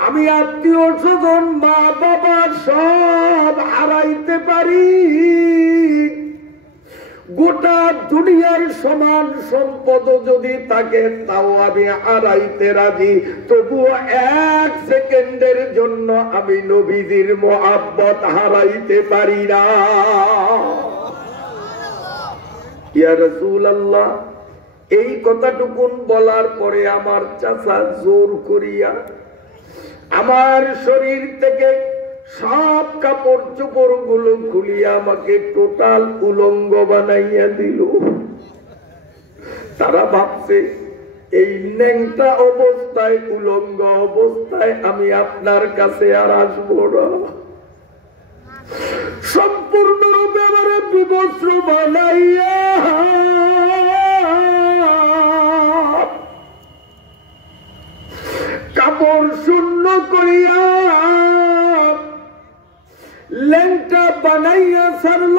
আমি আত্মীয় স্বজন মা বাবা সব হারাইতে পারি, গোটা দুনিয়ার সমান সম্পদ যদি থাকে তাও আমি হারাইতে রাজি, তবুও 1 সেকেন্ডের জন্য আমি নবীজির মহব্বত হারাইতে পারি না। ইয়া রাসূলুল্লাহ, এই কথাটুকুন বলার পরে আমার চাচা জোর করিয়া আমার শরীর থেকে সব কাপড় চোপড় গুলো খুলিয়া আমাকে টোটাল উলঙ্গ বানাইয়া দিল। তারা ভাবছে এই ন্যাংটা অবস্থায়, উলঙ্গ অবস্থায় আমি আপনার কাছে আর আসবো না। সম্পূর্ণরূপে আমার বিবস্ত্র বানাইয়া কাপড় শূন্য করিয়া ল্যাংটা বানাইয়া ছাড়ল।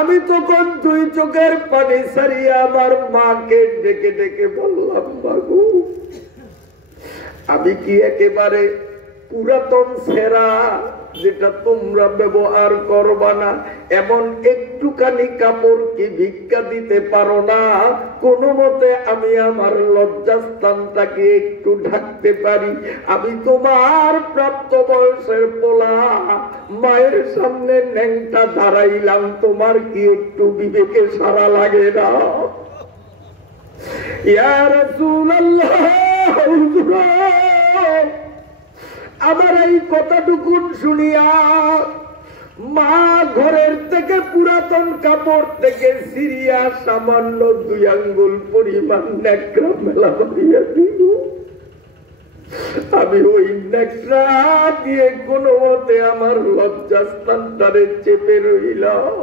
আমি তখন 2 চোখের পানি ছাড়িয়া আমার মাকে ডেকে ডেকে বললাম, বাবু আমি কি একেবারে পুরাতন ছেঁড়া যেটা তোমরা ব্যবহার করবা না এমন একটুখানি কাপড় কি ভিক্ষা দিতে পারো না? কোনো মতে আমি আমার লজ্জাস্থানটাকে একটু ঢাকতে পারি? আমি তোমার প্রাপ্ত বয়সের পোলা, মায়ের সামনে ন্যাংটা দাঁড়াইলাম, তোমার কি একটু বিবেকে সারা লাগে না? ইয়া রাসূলুল্লাহ, আমার এই কথাটুকু শুনিয়া মা ঘরের থেকে পুরাতন কাপড় থেকে সিরিয়া সামান্য 2 আঙ্গুল পরিমাণ নেকড়া মেলা বাড়িয়া দিল। আমি ওই নেকড়া দিয়ে কোনো মতে আমার লজ্জাস্থানটারে চেপে রইলাম।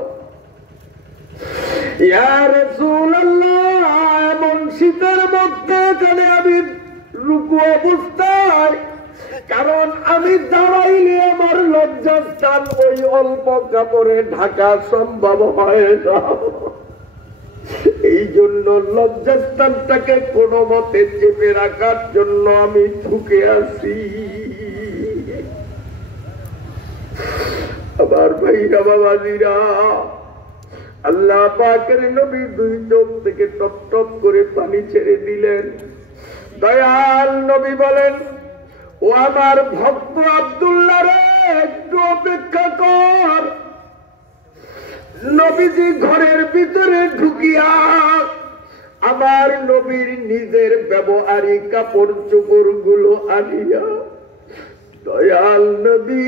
ইয়া রাসূলুল্লাহ, এমন শীতের মধ্যে এখানে আমি রুকু অবস্থায়, কারণ আমি দাঁড়াইলে আমার লজ্জাস্থান ওই অল্প কাপড়ে ঢাকা সম্ভব হয় না। এই জন্য লজ্জাস্থানটাকে কোনো মতে চেপে রাখার জন্য আমি ঢুকে আসি। আবার ভাইরা বাবাজিরা, আল্লাহ পাকের নবী 2 চোখ থেকে টপ টপ করে পানি ছেড়ে দিলেন। দয়াল নবী বলেন, ও আমার ভক্ত আব্দুল্লাহ রে, একটু অপেক্ষা কর। নবীজি ঘরের ভিতরে ঢুকিয়া আমার নবীর নিজের ব্যবহারিক কাপড় চোপড় গুলো আনিয়া দয়াল নবী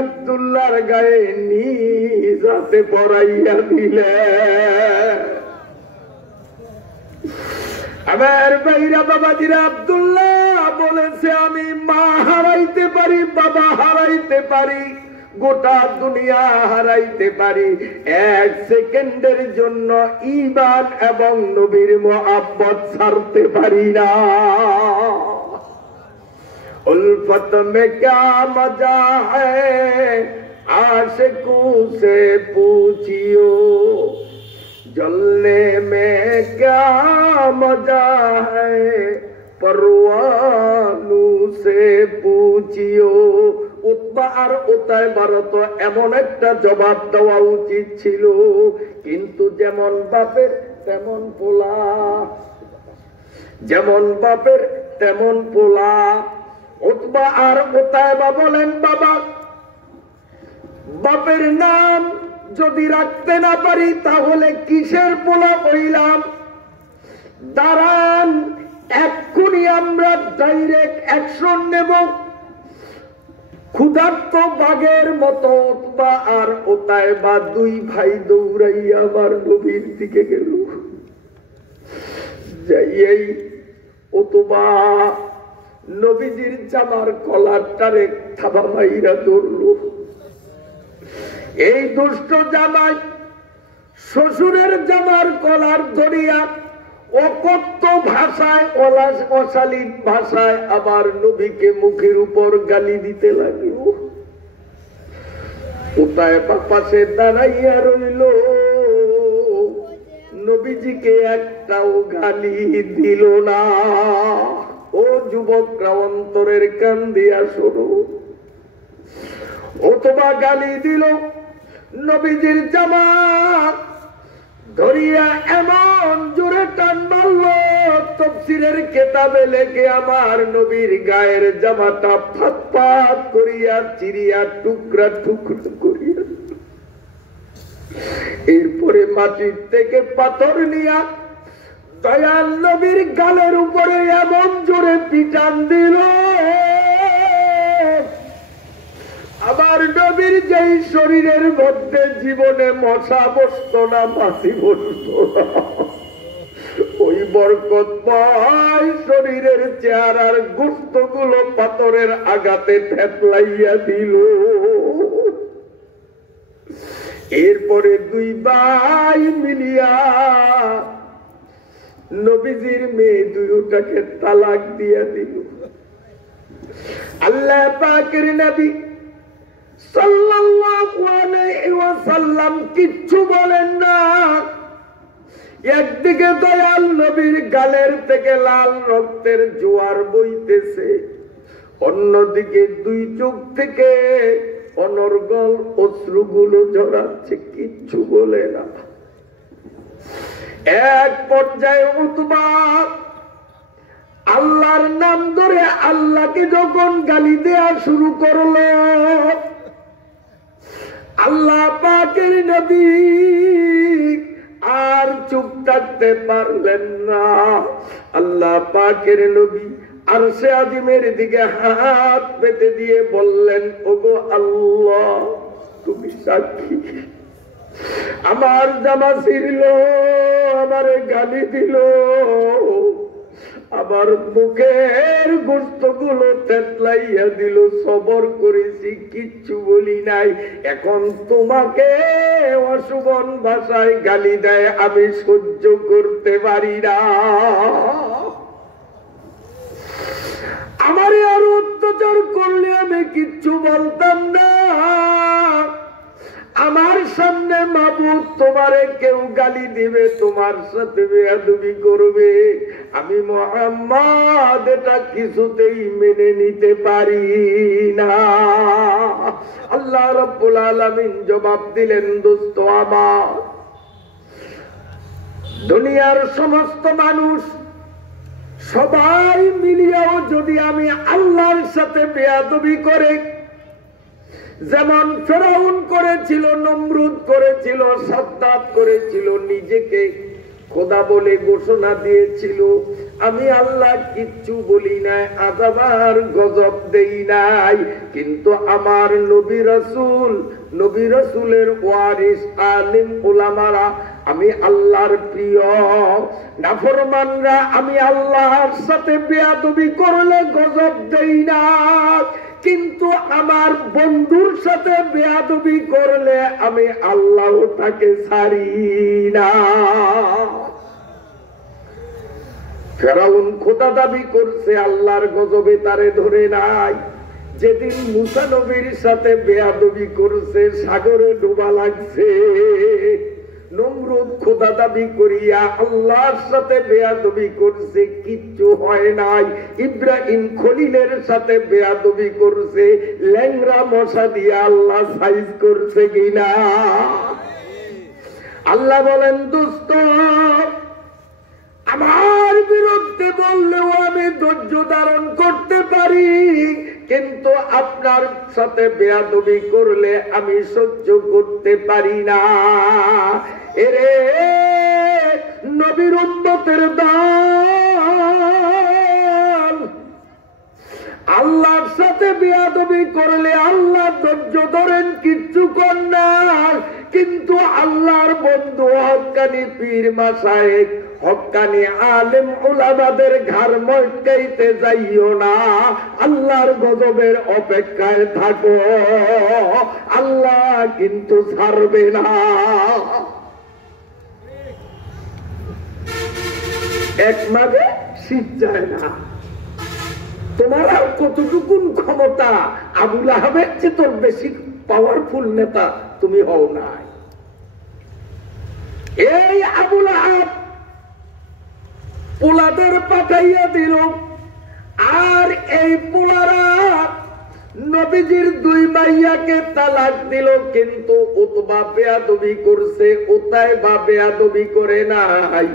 আব্দুল্লাহর গায়ে নিজ হাতে পরাইয়া দিলেন। আমার ভাইরা বাবাজিরা, আব্দুল্লাহ বলেছে আমি মা হারাইতে পারি, বাবা হারাইতে পারি, গোটা দুনিয়া হারাইতে পারি, 1 সেকেন্ডের জন্য ঈমান এবং নবীর মহব্বত ছাড়তে পারি না। উলফত মে ক্যা মজা হ্যায় আশিকু সে পুছিও, जलने में क्या मजा है परवानू से पूछियो। উতবা আর উতাইবার তো এমন একটা জবাব দেওয়া উচিত ছিল, কিন্তু যেমন বাপের তেমন পোলা, যেমন বাপের তেমন পোলা। উতবা আর উতাইবা বলেন, বাবা বাপের নাম যদি রাখতে না পারি তাহলে কিসের পোলা হইলাম? দাঁড়ান, এক্ষুনি আমরা ডাইরেক্ট অ্যাকশন নেব। ক্ষুধার্ত বাঘের মতো উতবা আর উতাইবা 2 ভাই দৌড়াইয়া আমার নবীর দিকে গেল। যাইয়াই উতবা নবীজির জামার কলারটারে থাবা মাইরা ধরল। এই দুষ্ট জামাই শ্বশুরের জামার কলার ধরিয়া অকথ্য ভাষায়, অশালীন ভাষায় আবার নবীকে মুখের উপর গালি দিতে লাগল। কোথায় পাশে দাঁড়াইয়া রইল, নবীজিকে একটাও গালি দিল না। ও যুবকরা, অন্তরের কান দিয়া শোনো। অথবা গালি দিল, নবীজির জামা ধরিয়া এমন জোরে টান মারল, তাফসীরের কিতাবে লেখে আমার নবীর গায়ের জামাটা ফাট ফাট করিয়া চিরিয়া টুকরা টুকরা করিয়া, এরপরে মাটির থেকে পাথর নিয়া দয়াল নবীর গালের উপরে এমন জোরে পিটান দিল, আমার নবীর যেই শরীরের মধ্যে জীবনে মশা বসত না, মাছি বসত না, ওই বরকতময় শরীরের চেহারার গোশতগুলো পাথরের আঘাতে থেতলাইয়া দিল। এরপরে দুই ভাই মিলিয়া নবীজির মেয়ে দুইটাকে তালাক দিয়া দিল। আল্লাহ পাকের নবী সাল্লাল্লাহু আলাইহি ওয়াসাল্লাম কিচ্ছু বলেন না। একদিকে দয়াল নবীর গালের থেকে লাল রক্তের জোয়ার বইতেছে, অন্যদিকে দুই চোখ থেকে অনর্গল অশ্রুগুলো ঝরাচ্ছে, কিচ্ছু বলে না। এক পর্যায়ে উতবা আল্লাহর নাম ধরে আল্লাহকে যখন গালি দেয়া শুরু করলো, আল্লাহ পাকের নবী আর চুপ থাকতে পারলেন না। আল্লাহ পাকের নবী আরশে আজিমের দিকে হাত পেতে দিয়ে বললেন, ওগো আল্লাহ তুমি সাক্ষী, আমার জামা ছিঁড়ল, আমারে গালি দিল, আমার মুখের গোশতগুলো থেতলাইয়া দিল, সবর করেছি, কিচ্ছু বলি নাই। এখন তোমাকে অশুভন ভাষায় গালি দেয়, আমি সহ্য করতে পারি না। আমারে আর অত্যাচার করলে আমি কিচ্ছু বলতাম না। আমার সামনে মাবুদ তোমারে কেউ গালি দিবে, তোমার সাথে বেয়াদবি করবে, আমি মুহাম্মদ এটা কিছুতেই মেনে নিতে পারি না। আল্লাহ রাব্বুল আলামিন জবাব দিলেন, দোস্ত আমার, দুনিয়ার সমস্ত মানুষ সবাই মিলিয়েও যদি আমি আল্লাহর সাথে বেয়াদবি করে, যেমন ফেরাউন করেছিল, নমরুদ করেছিল, সাদ্দাত করেছিল, নিজেকে খোদা বলে ঘোষণা দিয়েছিল, আমি আল্লাহ কিচ্ছু বলি নাই, আযাব আর গজব দেই নাই। কিন্তু আমার নবী রাসূলের ওয়ারিস আলিম উলামারা, আমি আল্লাহর প্রিয় নাফরমানরা, আমি আল্লাহর সাথে বেয়াদবি করলে গজব দেই না, কিন্তু আমার বন্ধুর সাথে বেয়াদবি করলে আমি আল্লাহ তাকে ছাড়ি না। ফেরাউন খোদা দাবি করছে, আল্লাহর গজবে তারে ধরে নাই। যেদিন মুসা নবীর সাথে বেয়াদবি করছে, সাগরে ডুবা লাগছে। নমরুদ খোদা দাবি করিয়া আল্লাহর সাথে বেয়াদবি করছে, কিচ্ছু হয় নাই। ইব্রাহিম খলিলের সাথে বেয়াদবি করছে, ল্যাংরা মশা দিয়ে আল্লাহ সাইজ করছে কিনা? আল্লাহ বলেন, দোস্ত আমার বিরুদ্ধে বললেও আমি ধৈর্য ধারণ করতে পারি, কিন্তু আপনার সাথে বেয়াদবি করলে আমি সহ্য করতে পারি না। এরে নবীর উম্মতের দল, আল্লাহর সাথে বেয়াদবি করলে আল্লাহ ধৈর্য ধরেন, কিচ্ছু কর না, কিন্তু আল্লাহর বন্ধু হক্কানি পীর মাশায়েখ, হক্কানি আলেম উলামাদের ঘাড় মটকাইতে যাইও না, আল্লাহর গজবের অপেক্ষায় থাকো, আল্লাহ কিন্তু ছাড়বে না। এক মাঘে শীত যায় না। তোমার আর কতটুকুন ক্ষমতা? আবুল আহাবের চেয়ে তোর বেশি পাওয়ারফুল নেতা তুমি হও নাই। এই আবুল আহাব পোলাদের পাঠাইয়া দিল, আর এই পোলারা নবীজির দুই মাইয়াকে তালাক দিল, কিন্তু উতবা বেয়াদবি করছে, উতাইবা বেয়াদবি করে নাই।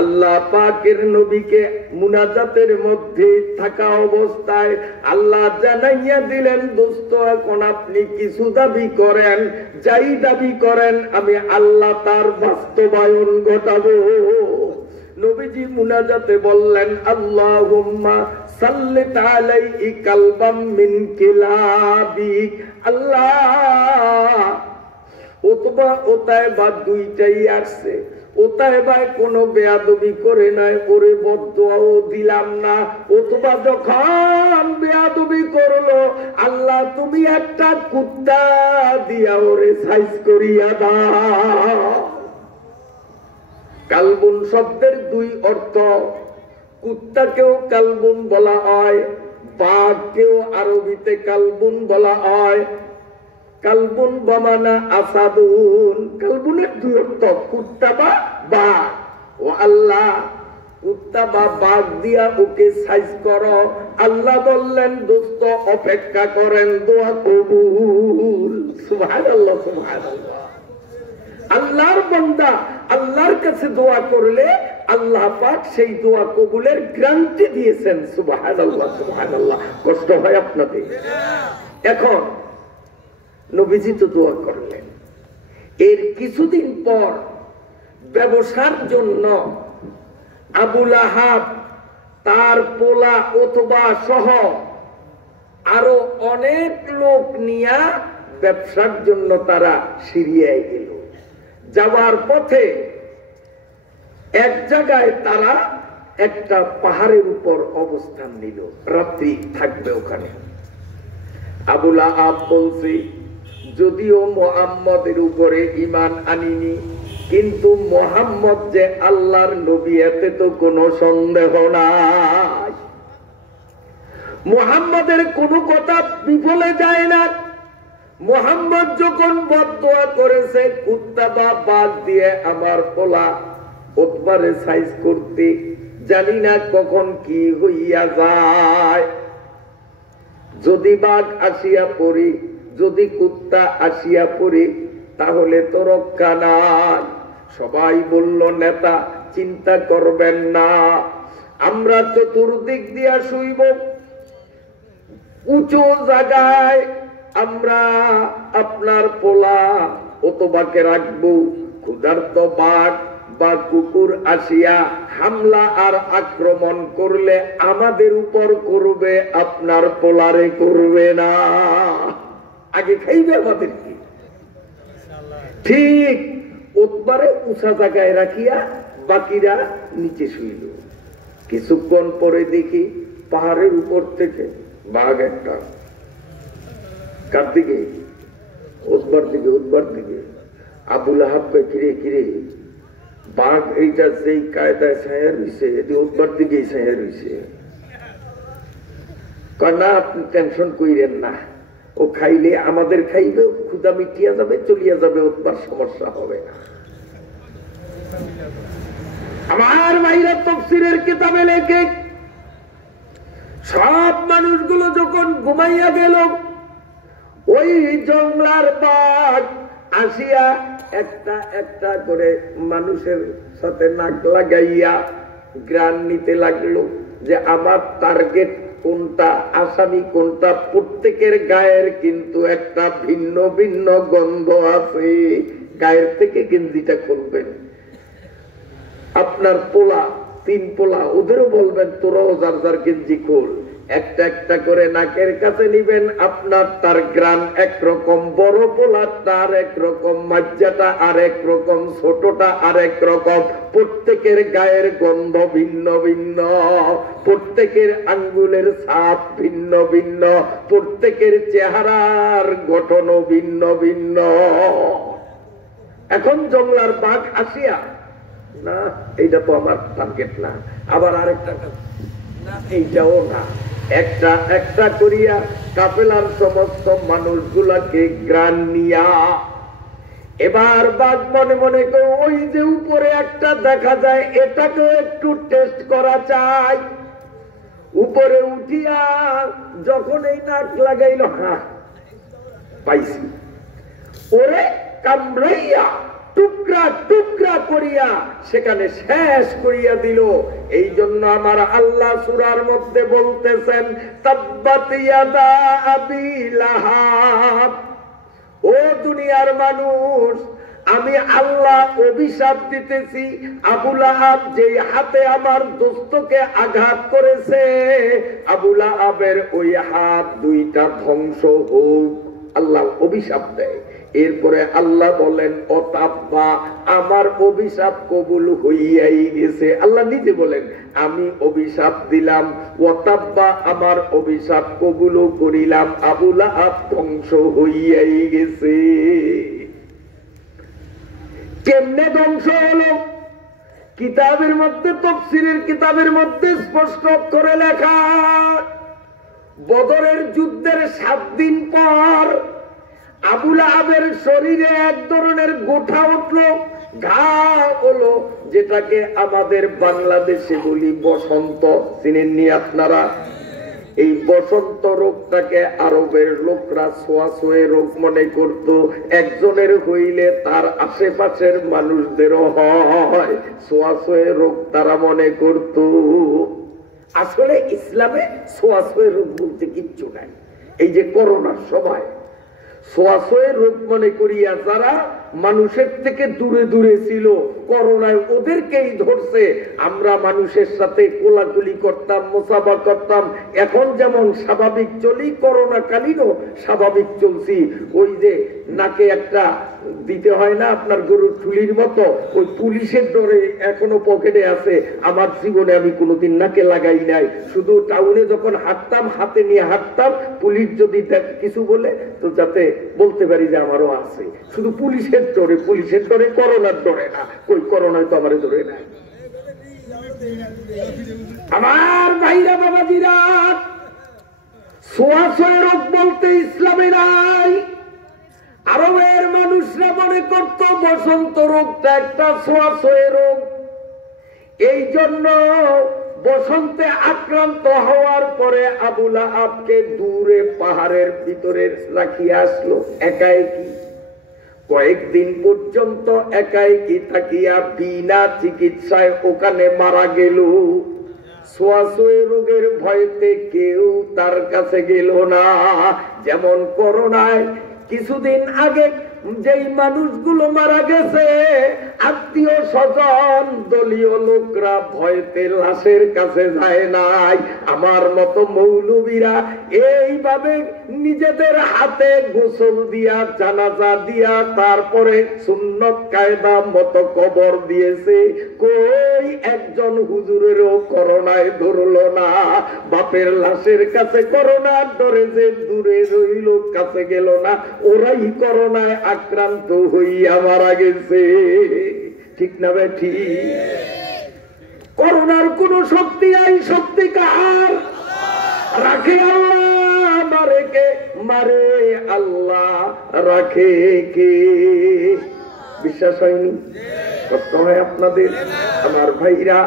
আল্লাহ পাকের নবীকে মুনাজাতের মধ্যে থাকা অবস্থায় আল্লাহ জানাইয়া দিলেন, দোস্ত এখন আপনি কিছু দাবি করেন, যাই দাবি করেন আমি আল্লাহ তার বাস্তবায়ন ঘটাবো। নবীজি মুনাজাতে বললেন, আল্লাহুম্মা সাল্লিত আলাইহি কালবাম মিন কিলাবিক। আল্লাহ, উতবা উতাইবা দুইটাই আসছে, উতাইবায় কোনো বেয়াদবি করে নাই, ওরে বদদুয়াও দিলাম না। উতবা যখন বেয়াদবি করলো, আল্লাহ তুমি একটা কুত্তা দিয়া ওরে সাইজ করিয়া দাও। কালবুন শব্দের দুই অর্থ, কুত্তাকেও কালবুন বলা হয়, বাঘকেও আরবিতে কালবুন বলা হয়। কালবুন বামানা আসাদুন, কালবুনের দুই অর্থ, কুত্তা বা বাঘ। ও আল্লাহ, কুত্তা বা বাঘ দিয়া ওকে সাইজ করো। আল্লাহ বললেন, দোস্ত অপেক্ষা করেন, দোয়া কবুল। সুবহানাল্লাহ, সুবহানাল্লাহ। আল্লাহর বান্দা আল্লাহর কাছে দোয়া করলে আল্লাহ পাক সেই দোয়া কবুলের গ্যারান্টি দিয়েছেন। সুবহানাল্লাহ, সুবহানাল্লাহ। কষ্ট হয় আপনাদের? এখন নবীজি তো দোয়া করলেন, এর কিছুদিন পর ব্যবসার জন্য আবু লাহাব, তার পোলা উতবা সহ আরো অনেক লোক নিয়ে ব্যবসার জন্য তারা সিরিয়ায় গেল। যাওয়ার পথে এক জায়গায় তারা একটা পাহাড়ের উপর অবস্থান নিল, রাত্রি থাকবে ওখানে। আবু লাহাব বলছে, যদিও মুহাম্মদের উপরে ঈমান আনিনি, কিন্তু মুহাম্মদ যে আল্লাহর নবী এতে তো কোনো সন্দেহ নাই। মুহাম্মদের কোনো কথা বিফলে যায় না। মুহাম্মদ যখন বদদুয়া করেছে কুত্তা বা বাঘ দিয়ে আমার পোলা উতবারে সাইজ করতে, জানি না কখন কি হইয়া যায়। যদি বাঘ আসিয়া পড়ি, যদি কুত্তা আসিয়া পড়ি, তাহলে তো রক্ষা নাই। সবাই বলল, নেতা চিন্তা করবেন না, আমরা চতুর্দিক দিয়া শুইব, উঁচু জায়গায় আমরা আপনার পোলা উতবাকে রাখবো। ক্ষুধার্ত বাঘ বা কুকুর আসিয়া হামলা আর আক্রমণ করলে আমাদের উপর করবে, আপনার পোলারে করবে না। আগে খাইবে আমাদের কি? ঠিক উতবারে উঁচা জায়গায় রাখিয়া বাকিরা নিচে শুইল। কিছুক্ষণ পরে দেখি পাহাড়ের উপর থেকে বাঘ একটা, কার দিকে? উতবার দিকে, উতবার দিকে। আবু লাহাব কে কিরে কিরে, বাঘ এইটা যেই কায়দায় ছায়া রইছে, এটি উতবার দিকেই ছায়া রইছে। না, আপনি টেনশন কইরেন না, ও খাইলে আমাদের খাইবে, ক্ষুধা মিটিয়া যাবে, চলিয়া যাবে, উতবার সমস্যা হবে না। আমার ভাইরা তাফসীরের কিতাবে লেখে, সব মানুষগুলো যখন ঘুমাইয়া গেল, ওই জংলার বাঘ আসিয়া একটা একটা করে মানুষের সাথে নাক লাগাইয়া গ্রান নিতে লাগলো, যে আমার টার্গেট কোনটা, আসামি কোনটা। প্রত্যেকের গায়ের কিন্তু একটা ভিন্ন ভিন্ন গন্ধ আছে। গায়ের থেকে গেঞ্জিটা খুলবেন, আপনার পোলা, 3 পোলা, ওদেরও বলবেন তোরাও যার যার গেঞ্জি খোল। একটা একটা করে নাকের কাছে নিবেন, আপনার তার গ্রাম একরকম, বড় পোলা তার একরকম, মাজ্জাটা আর একরকম, ছোটটা আর একরকম। প্রত্যেকের গায়ের গন্ধ ভিন্ন ভিন্ন, প্রত্যেকের আঙ্গুলের ছাপ ভিন্ন ভিন্ন, প্রত্যেকের চেহারার গঠনও ভিন্ন ভিন্ন। এখন জংলার বাঘ আসিয়া, না এইটা তো আমার টার্গেট না, আবার আরেকটা, না এইটাও না, একটা একটা করিয়া কাফেলার সমস্ত মানুষগুলাকে গ্রান নিয়া এবার বাঘ মনে মনে করে, ওই যে উপরে একটা দেখা যায়, এটাকে একটু টেস্ট করা চাই। উপরে উঠিয়া যখন এই নাক লাগাইল, হ্যাঁ পাইছি, ওরে কামড়াইয়া টুকরা টুকরা করিয়া সেখানে শেষ করিয়া দিল। এই জন্য আমার আল্লাহ সূরার মধ্যে বলতেছেন, তাব্বাত ইয়াদা আবি লাহাব। ও দুনিয়ার মানুষ, আমি আল্লাহ অভিশাপ দিতেছি, আবু লাহাব যেই হাতে আমার দোস্তকে আঘাত করেছে, আবু লাহাবের ওই হাত দুইটা ধ্বংস হোক। আল্লাহ অভিশাপ দেয়। এরপরে আল্লাহ বলেন, অতাব্বা, আমার অভিশাপ কবুল হইয়াই গেছে। আল্লাহ নিজে বলেন, আমি অভিশাপ দিলাম, অতাব্বা, আমার অভিশাপ কবুল করিলাম, আবু লাহাব ধ্বংস হইয়াই গেছে। কেমনে ধ্বংস হলো? কিতাবের মধ্যে, তাফসীরের কিতাবের মধ্যে স্পষ্ট করে লেখা, বদরের যুদ্ধের 7 দিন পর আবু লাহাবের শরীরে এক ধরনের গোঠা উঠলো, ঘা হলো, যেটাকে আমাদের বাংলাদেশে বলি বসন্ত। চিনেননি আপনারা? এই বসন্ত রোগটাকে আরবের লোকরা ছোঁয়াছুঁয়ে রোগ মনে করত। একজনের হইলে তার আশেপাশের মানুষদেরও হয়, ছোঁয়াছুঁয়ে রোগ তারা মনে করত। আসলে ইসলামে ছোঁয়াছুঁয়ে রোগ বলতে কিচ্ছু নাই। এই যে করোনার সময় ছোঁয়াছুঁয়ে রোগ মনে করিয়া যারা মানুষের থেকে দূরে দূরে ছিল, করোনায় ওদেরকেই ধরছে। আমরা মানুষের সাথে কোলাকুলি করতাম, মোসাফা করতাম, এখন যেমন স্বাভাবিক চলি, করোনা কালীনও স্বাভাবিক চলছি। ওই যে নাকে একটা দিতে হয় না আপনার গরুর ঠুলির মতো, ওই পুলিশের ডরে এখনো পকেটে আছে। আমার জীবনে আমি কোনোদিন নাকে লাগাই নাই। শুধু টাউনে যখন হাঁটতাম, হাতে নিয়ে হাঁটতাম, পুলিশ যদি কিছু বলে তো যাতে বলতে পারি যে আমারও আছে। শুধু পুলিশের ডরে, পুলিশের ডরে, করোনার ডরে না। ওই করোনায় তো আমার ডরে নাই। আমার ভাইরা বাবাজিরা, ছোঁয়াছুঁয়ে রোগ বলতে ইসলামে নাই। আরবের মানুষরা মনে করত বসন্ত রোগটা একটা ছোঁয়াছুঁয়ে রোগ। এই জন্য বসন্তে আক্রান্ত হওয়ার পরে আবু লাহাবকে দূরে পাহাড়ের ভিতরে রাখিয়া আসলো একাএকি। কয়েকদিন পর্যন্ত একাএকি থাকিয়া বিনা চিকিৎসায় ওখানে মারা গেল। ছোঁয়াছুঁয়ে রোগের ভয়তে কেউ তার কাছে গেল না। যেমন করোনায় কিছুদিন আগে যেই মানুষগুলো মারা গেছে, আত্মীয় স্বজন, দলীয় লোকরা ভয়তে লাশের কাছে যায় নাই। আমার মতো মৌলবীরা এইভাবে নিজেদের হাতে গোসল দিয়া, জানাজা দিয়া, তারপরে সুন্নত কায়দা মতো কবর দিয়েছে। কই একজন হুজুরেরও করোনায় ধরলো না। বাপের লাশের কাছে করোনার ডরে যে দূরে রইল, কাছে গেল না, ওরাই করোনায় আক্রান্ত হইয়া মারা গেছে। ঠিক না বেঠি? করোনার কোন শক্তি নাই। শক্তি কার? রাখে আল্লাহ, মারে কে? মারে আল্লাহ, রাখে কে? বিশ্বাস হয়নি? কষ্ট হয় আপনাদের? আমার ভাইরা,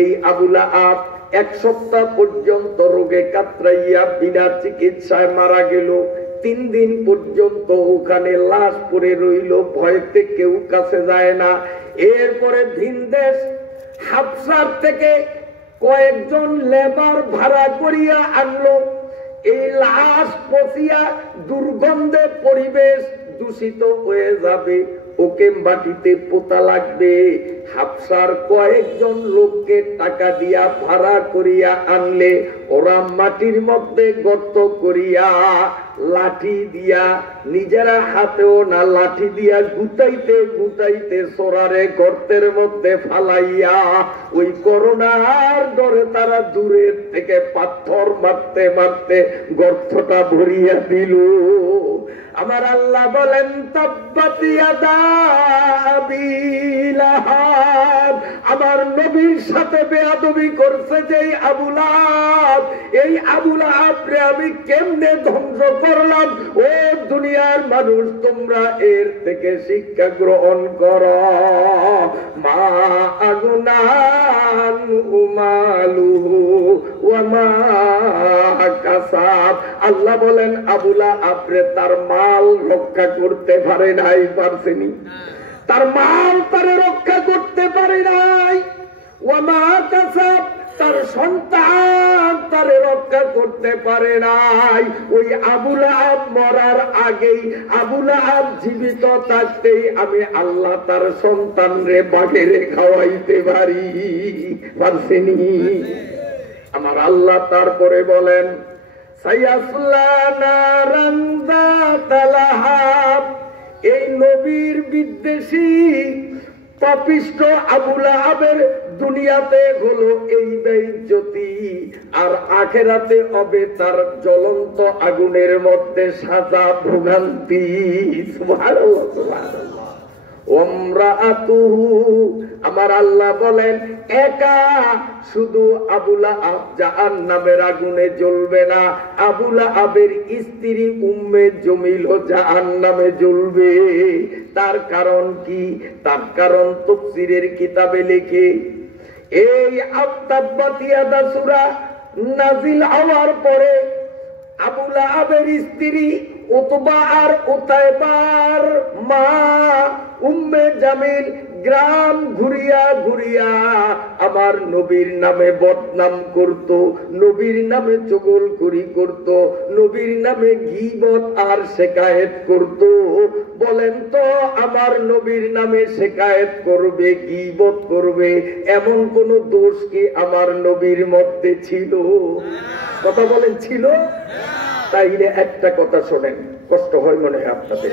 এই আবু লাহাব 1 সপ্তাহ পর্যন্ত রোগে কাতরাইয়া বিনা চিকিৎসায় মারা গেল। 3 দিন পর্যন্ত ওখানে লাশ পড়ে রইল, ভয়তে কেউ কাছে যায় না। এরপরে ভিনদেশ হাবশার থেকে কয়েকজন লেবার ভাড়া করিয়া আনলো। এই লাশ পচিয়া দুর্গন্ধে পরিবেশ দূষিত হয়ে যাবে, ওকে মাটিতে পোতা লাগবে। হাবশার কয়েকজন লোককে টাকা দিয়া ভাড়া করিয়া আনলে, ওরা মাটির মধ্যে গর্ত করিয়া লাঠি দিয়া, নিজেরা হাতেও না, লাঠি দিয়া গুতাইতে গুতাইতে সোরারে গর্তের মধ্যে ফালাইয়া, ওই করোনার ডরে তারা দূরের থেকে পাথর মারতে মারতে গর্তটা ভরিয়া দিল। আমার আল্লাহ বলেন তাব্বাত ইয়াদা আবি লাহাব, আমার নবীর সাথে বেয়াদবি করছে যেই আবু লাহাব, এই আবু লাহাবরে আমি কেমনে ধ্বংস করলাম। ও দুনিয়ার মানুষ, তোমরা এর থেকে শিক্ষা গ্রহণ করো। মা আগুনান উমালুহু ওয়া মা কাসাব। আল্লাহ বলেন আবু লাহাবরে তার মাল রক্ষা করতে পারে নাই, পারছেনি, তার মাল তারে রক্ষা করতে পারে নাই। ওয়া মা কাসাব, তার সন্তান তারে রক্ষা করতে পারে নাই। ওই আবু লাহাব মরার আগেই, আবু লাহাব জীবিত থাকতেই আমি আল্লাহ তার সন্তান রে বাঘেরে খাওয়াইতে পারি, পারছেনি। আমার আল্লাহ তারপরে বলেন সায়াসলা নারান যাতা লাহাব, এই নবীর বিদ্বেষী পাপিষ্ঠ আবু লাহাবের দুনিয়াতে হলো এই বেইজ্জতি, আর আখিরাতে হবে তার জ্বলন্ত আগুনের মধ্যে সাজা ভোগান্তি। সুবহানাল্লাহ, সুবহানাল্লাহ। ওমরাআতুহু, আমার আল্লাহ বলেন একা শুধু আবু লাহাব জাহান্নামের আগুনে জ্বলবে না, আবু লাহাবের স্ত্রী উম্মে জমিল জাহান্নামে জ্বলবে। তার কারণ কি? তার কারণ তাফসীরের কিতাবে লেখে, এই তাব্বাত ইয়াদা সূরা নাজিল হওয়ার পরে আবু লাহাবের স্ত্রী উতবা আর উতাইবার মা উম্মে জামিল গ্রাম ঘুরিয়া ঘুরিয়া আমার নবীর নামে বদনাম করত, নবীর নামে চগলখড়ি করত, নবীর নামে গীবত আর শিকায়েত করত। বলেন তো, আমার নবীর নামে শিকায়েত করবে, গীবত করবে, এমন কোন দোষ কি আমার নবীর মধ্যে ছিল? কথা বলেন, ছিল? তাইলে একটা কথা শোনেন, কষ্ট হয় মনে হয় আপনাদের।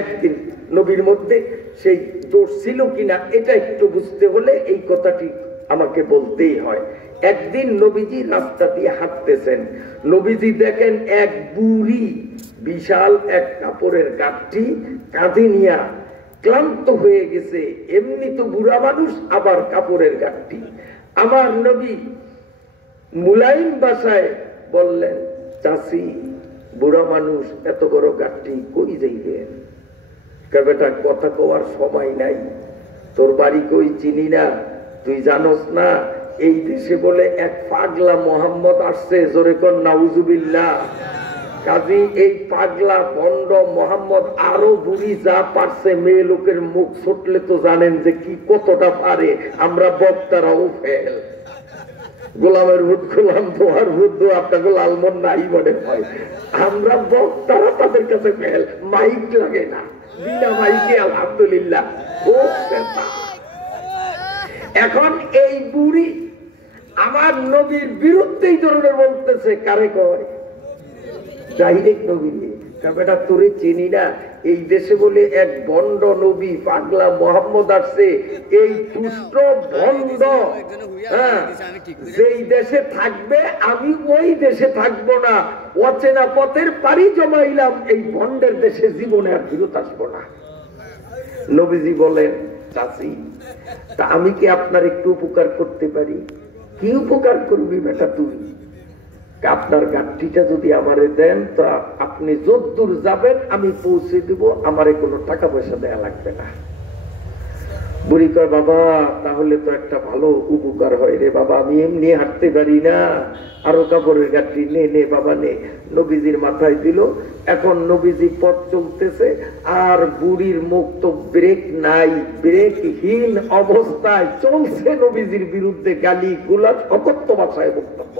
একদিন নবীর মধ্যে সেই দোষ ছিল কিনা এটা একটু বুঝতে হলে এই কথাটি আমাকে বলতেই হয়। একদিন নবীজি রাস্তা দিয়ে হাঁটতেছেন, নবীজি দেখেন এক বুড়ি বিশাল এক কাপড়ের গাঁটটি কাঁধে নিয়া ক্লান্ত হয়ে গেছে। এমনি তো বুড়া মানুষ, আবার কাপড়ের গাঁটটি। আমার নবী মুলায়ম ভাষায় বললেন, চাচি, বুড়া মানুষ এত বড় গাঁটটি কই যাইবেন? বেটা, কথা কওয়ার সময় নাই, তোর বাড়ি কই চিনি না, তুই জানোস না এই দেশে বলে এক পাগলা মোহাম্মদ আসছে, জোরে কর নাউজুবিল্লাহ। কাজী এই পাগলা বন্ড মোহাম্মদ আরো বুড়ি যা পারছে, মেয়ে লোকের মুখ ছুটলে তো জানেন যে কি কতটা পারে। আমরা বক্তারাও ফেল, গোলামের ভূত গোলাম, তোমার ভূত আপনাকে লালমন নাই মনে হয়। আমরা বক্তারা তাদের কাছে ফেল, মাইক লাগে না, বিনা মাইকে আলহামদুলিল্লাহ। এখন এই বুড়ি আমার নবীর বিরুদ্ধে এই ধরনের বলতেছে, কারে কয়? ডাইরেক্ট নবী। বেটা, তোরে চিনি না, এই দেশে বলে এক বন্ড নবী পাগলা মোহাম্মদ আসছে, এই দুষ্ট বন্ড যেই দেশে থাকবে আমি ওই দেশে থাকবো না, অচেনা পথের পাড়ি জমাইলাম, এই বন্ডের দেশে জীবনে আর ফিরত আসবো না। নবীজি বলেন, চাচি, তা আমি কি আপনার একটু উপকার করতে পারি? কি উপকার করবি বেটা তুই? আপনার গাঁটটিটা যদি আমারে দেন তো আপনি যতদূর যাবেন আমি পৌঁছে দিব, আমারে কোনো টাকা পয়সা দেয়া লাগবে না। বুড়ি কয়, বাবা তাহলে তো একটা ভালো উপকার হয় রে বাবা, আমি এমনি হাঁটতে পারি না, আরো কাপড়ের গাঁটটি নে নে বাবা নে। নবীজির মাথায় দিল। এখন নবীজি পথ চলতেছে, আর বুড়ির মুখ তো ব্রেক নাই, ব্রেকহীন অবস্থায় চলছে নবীজির বিরুদ্ধে গালি গুলাজ, অকথ্য ভাষায় বক্তব্য।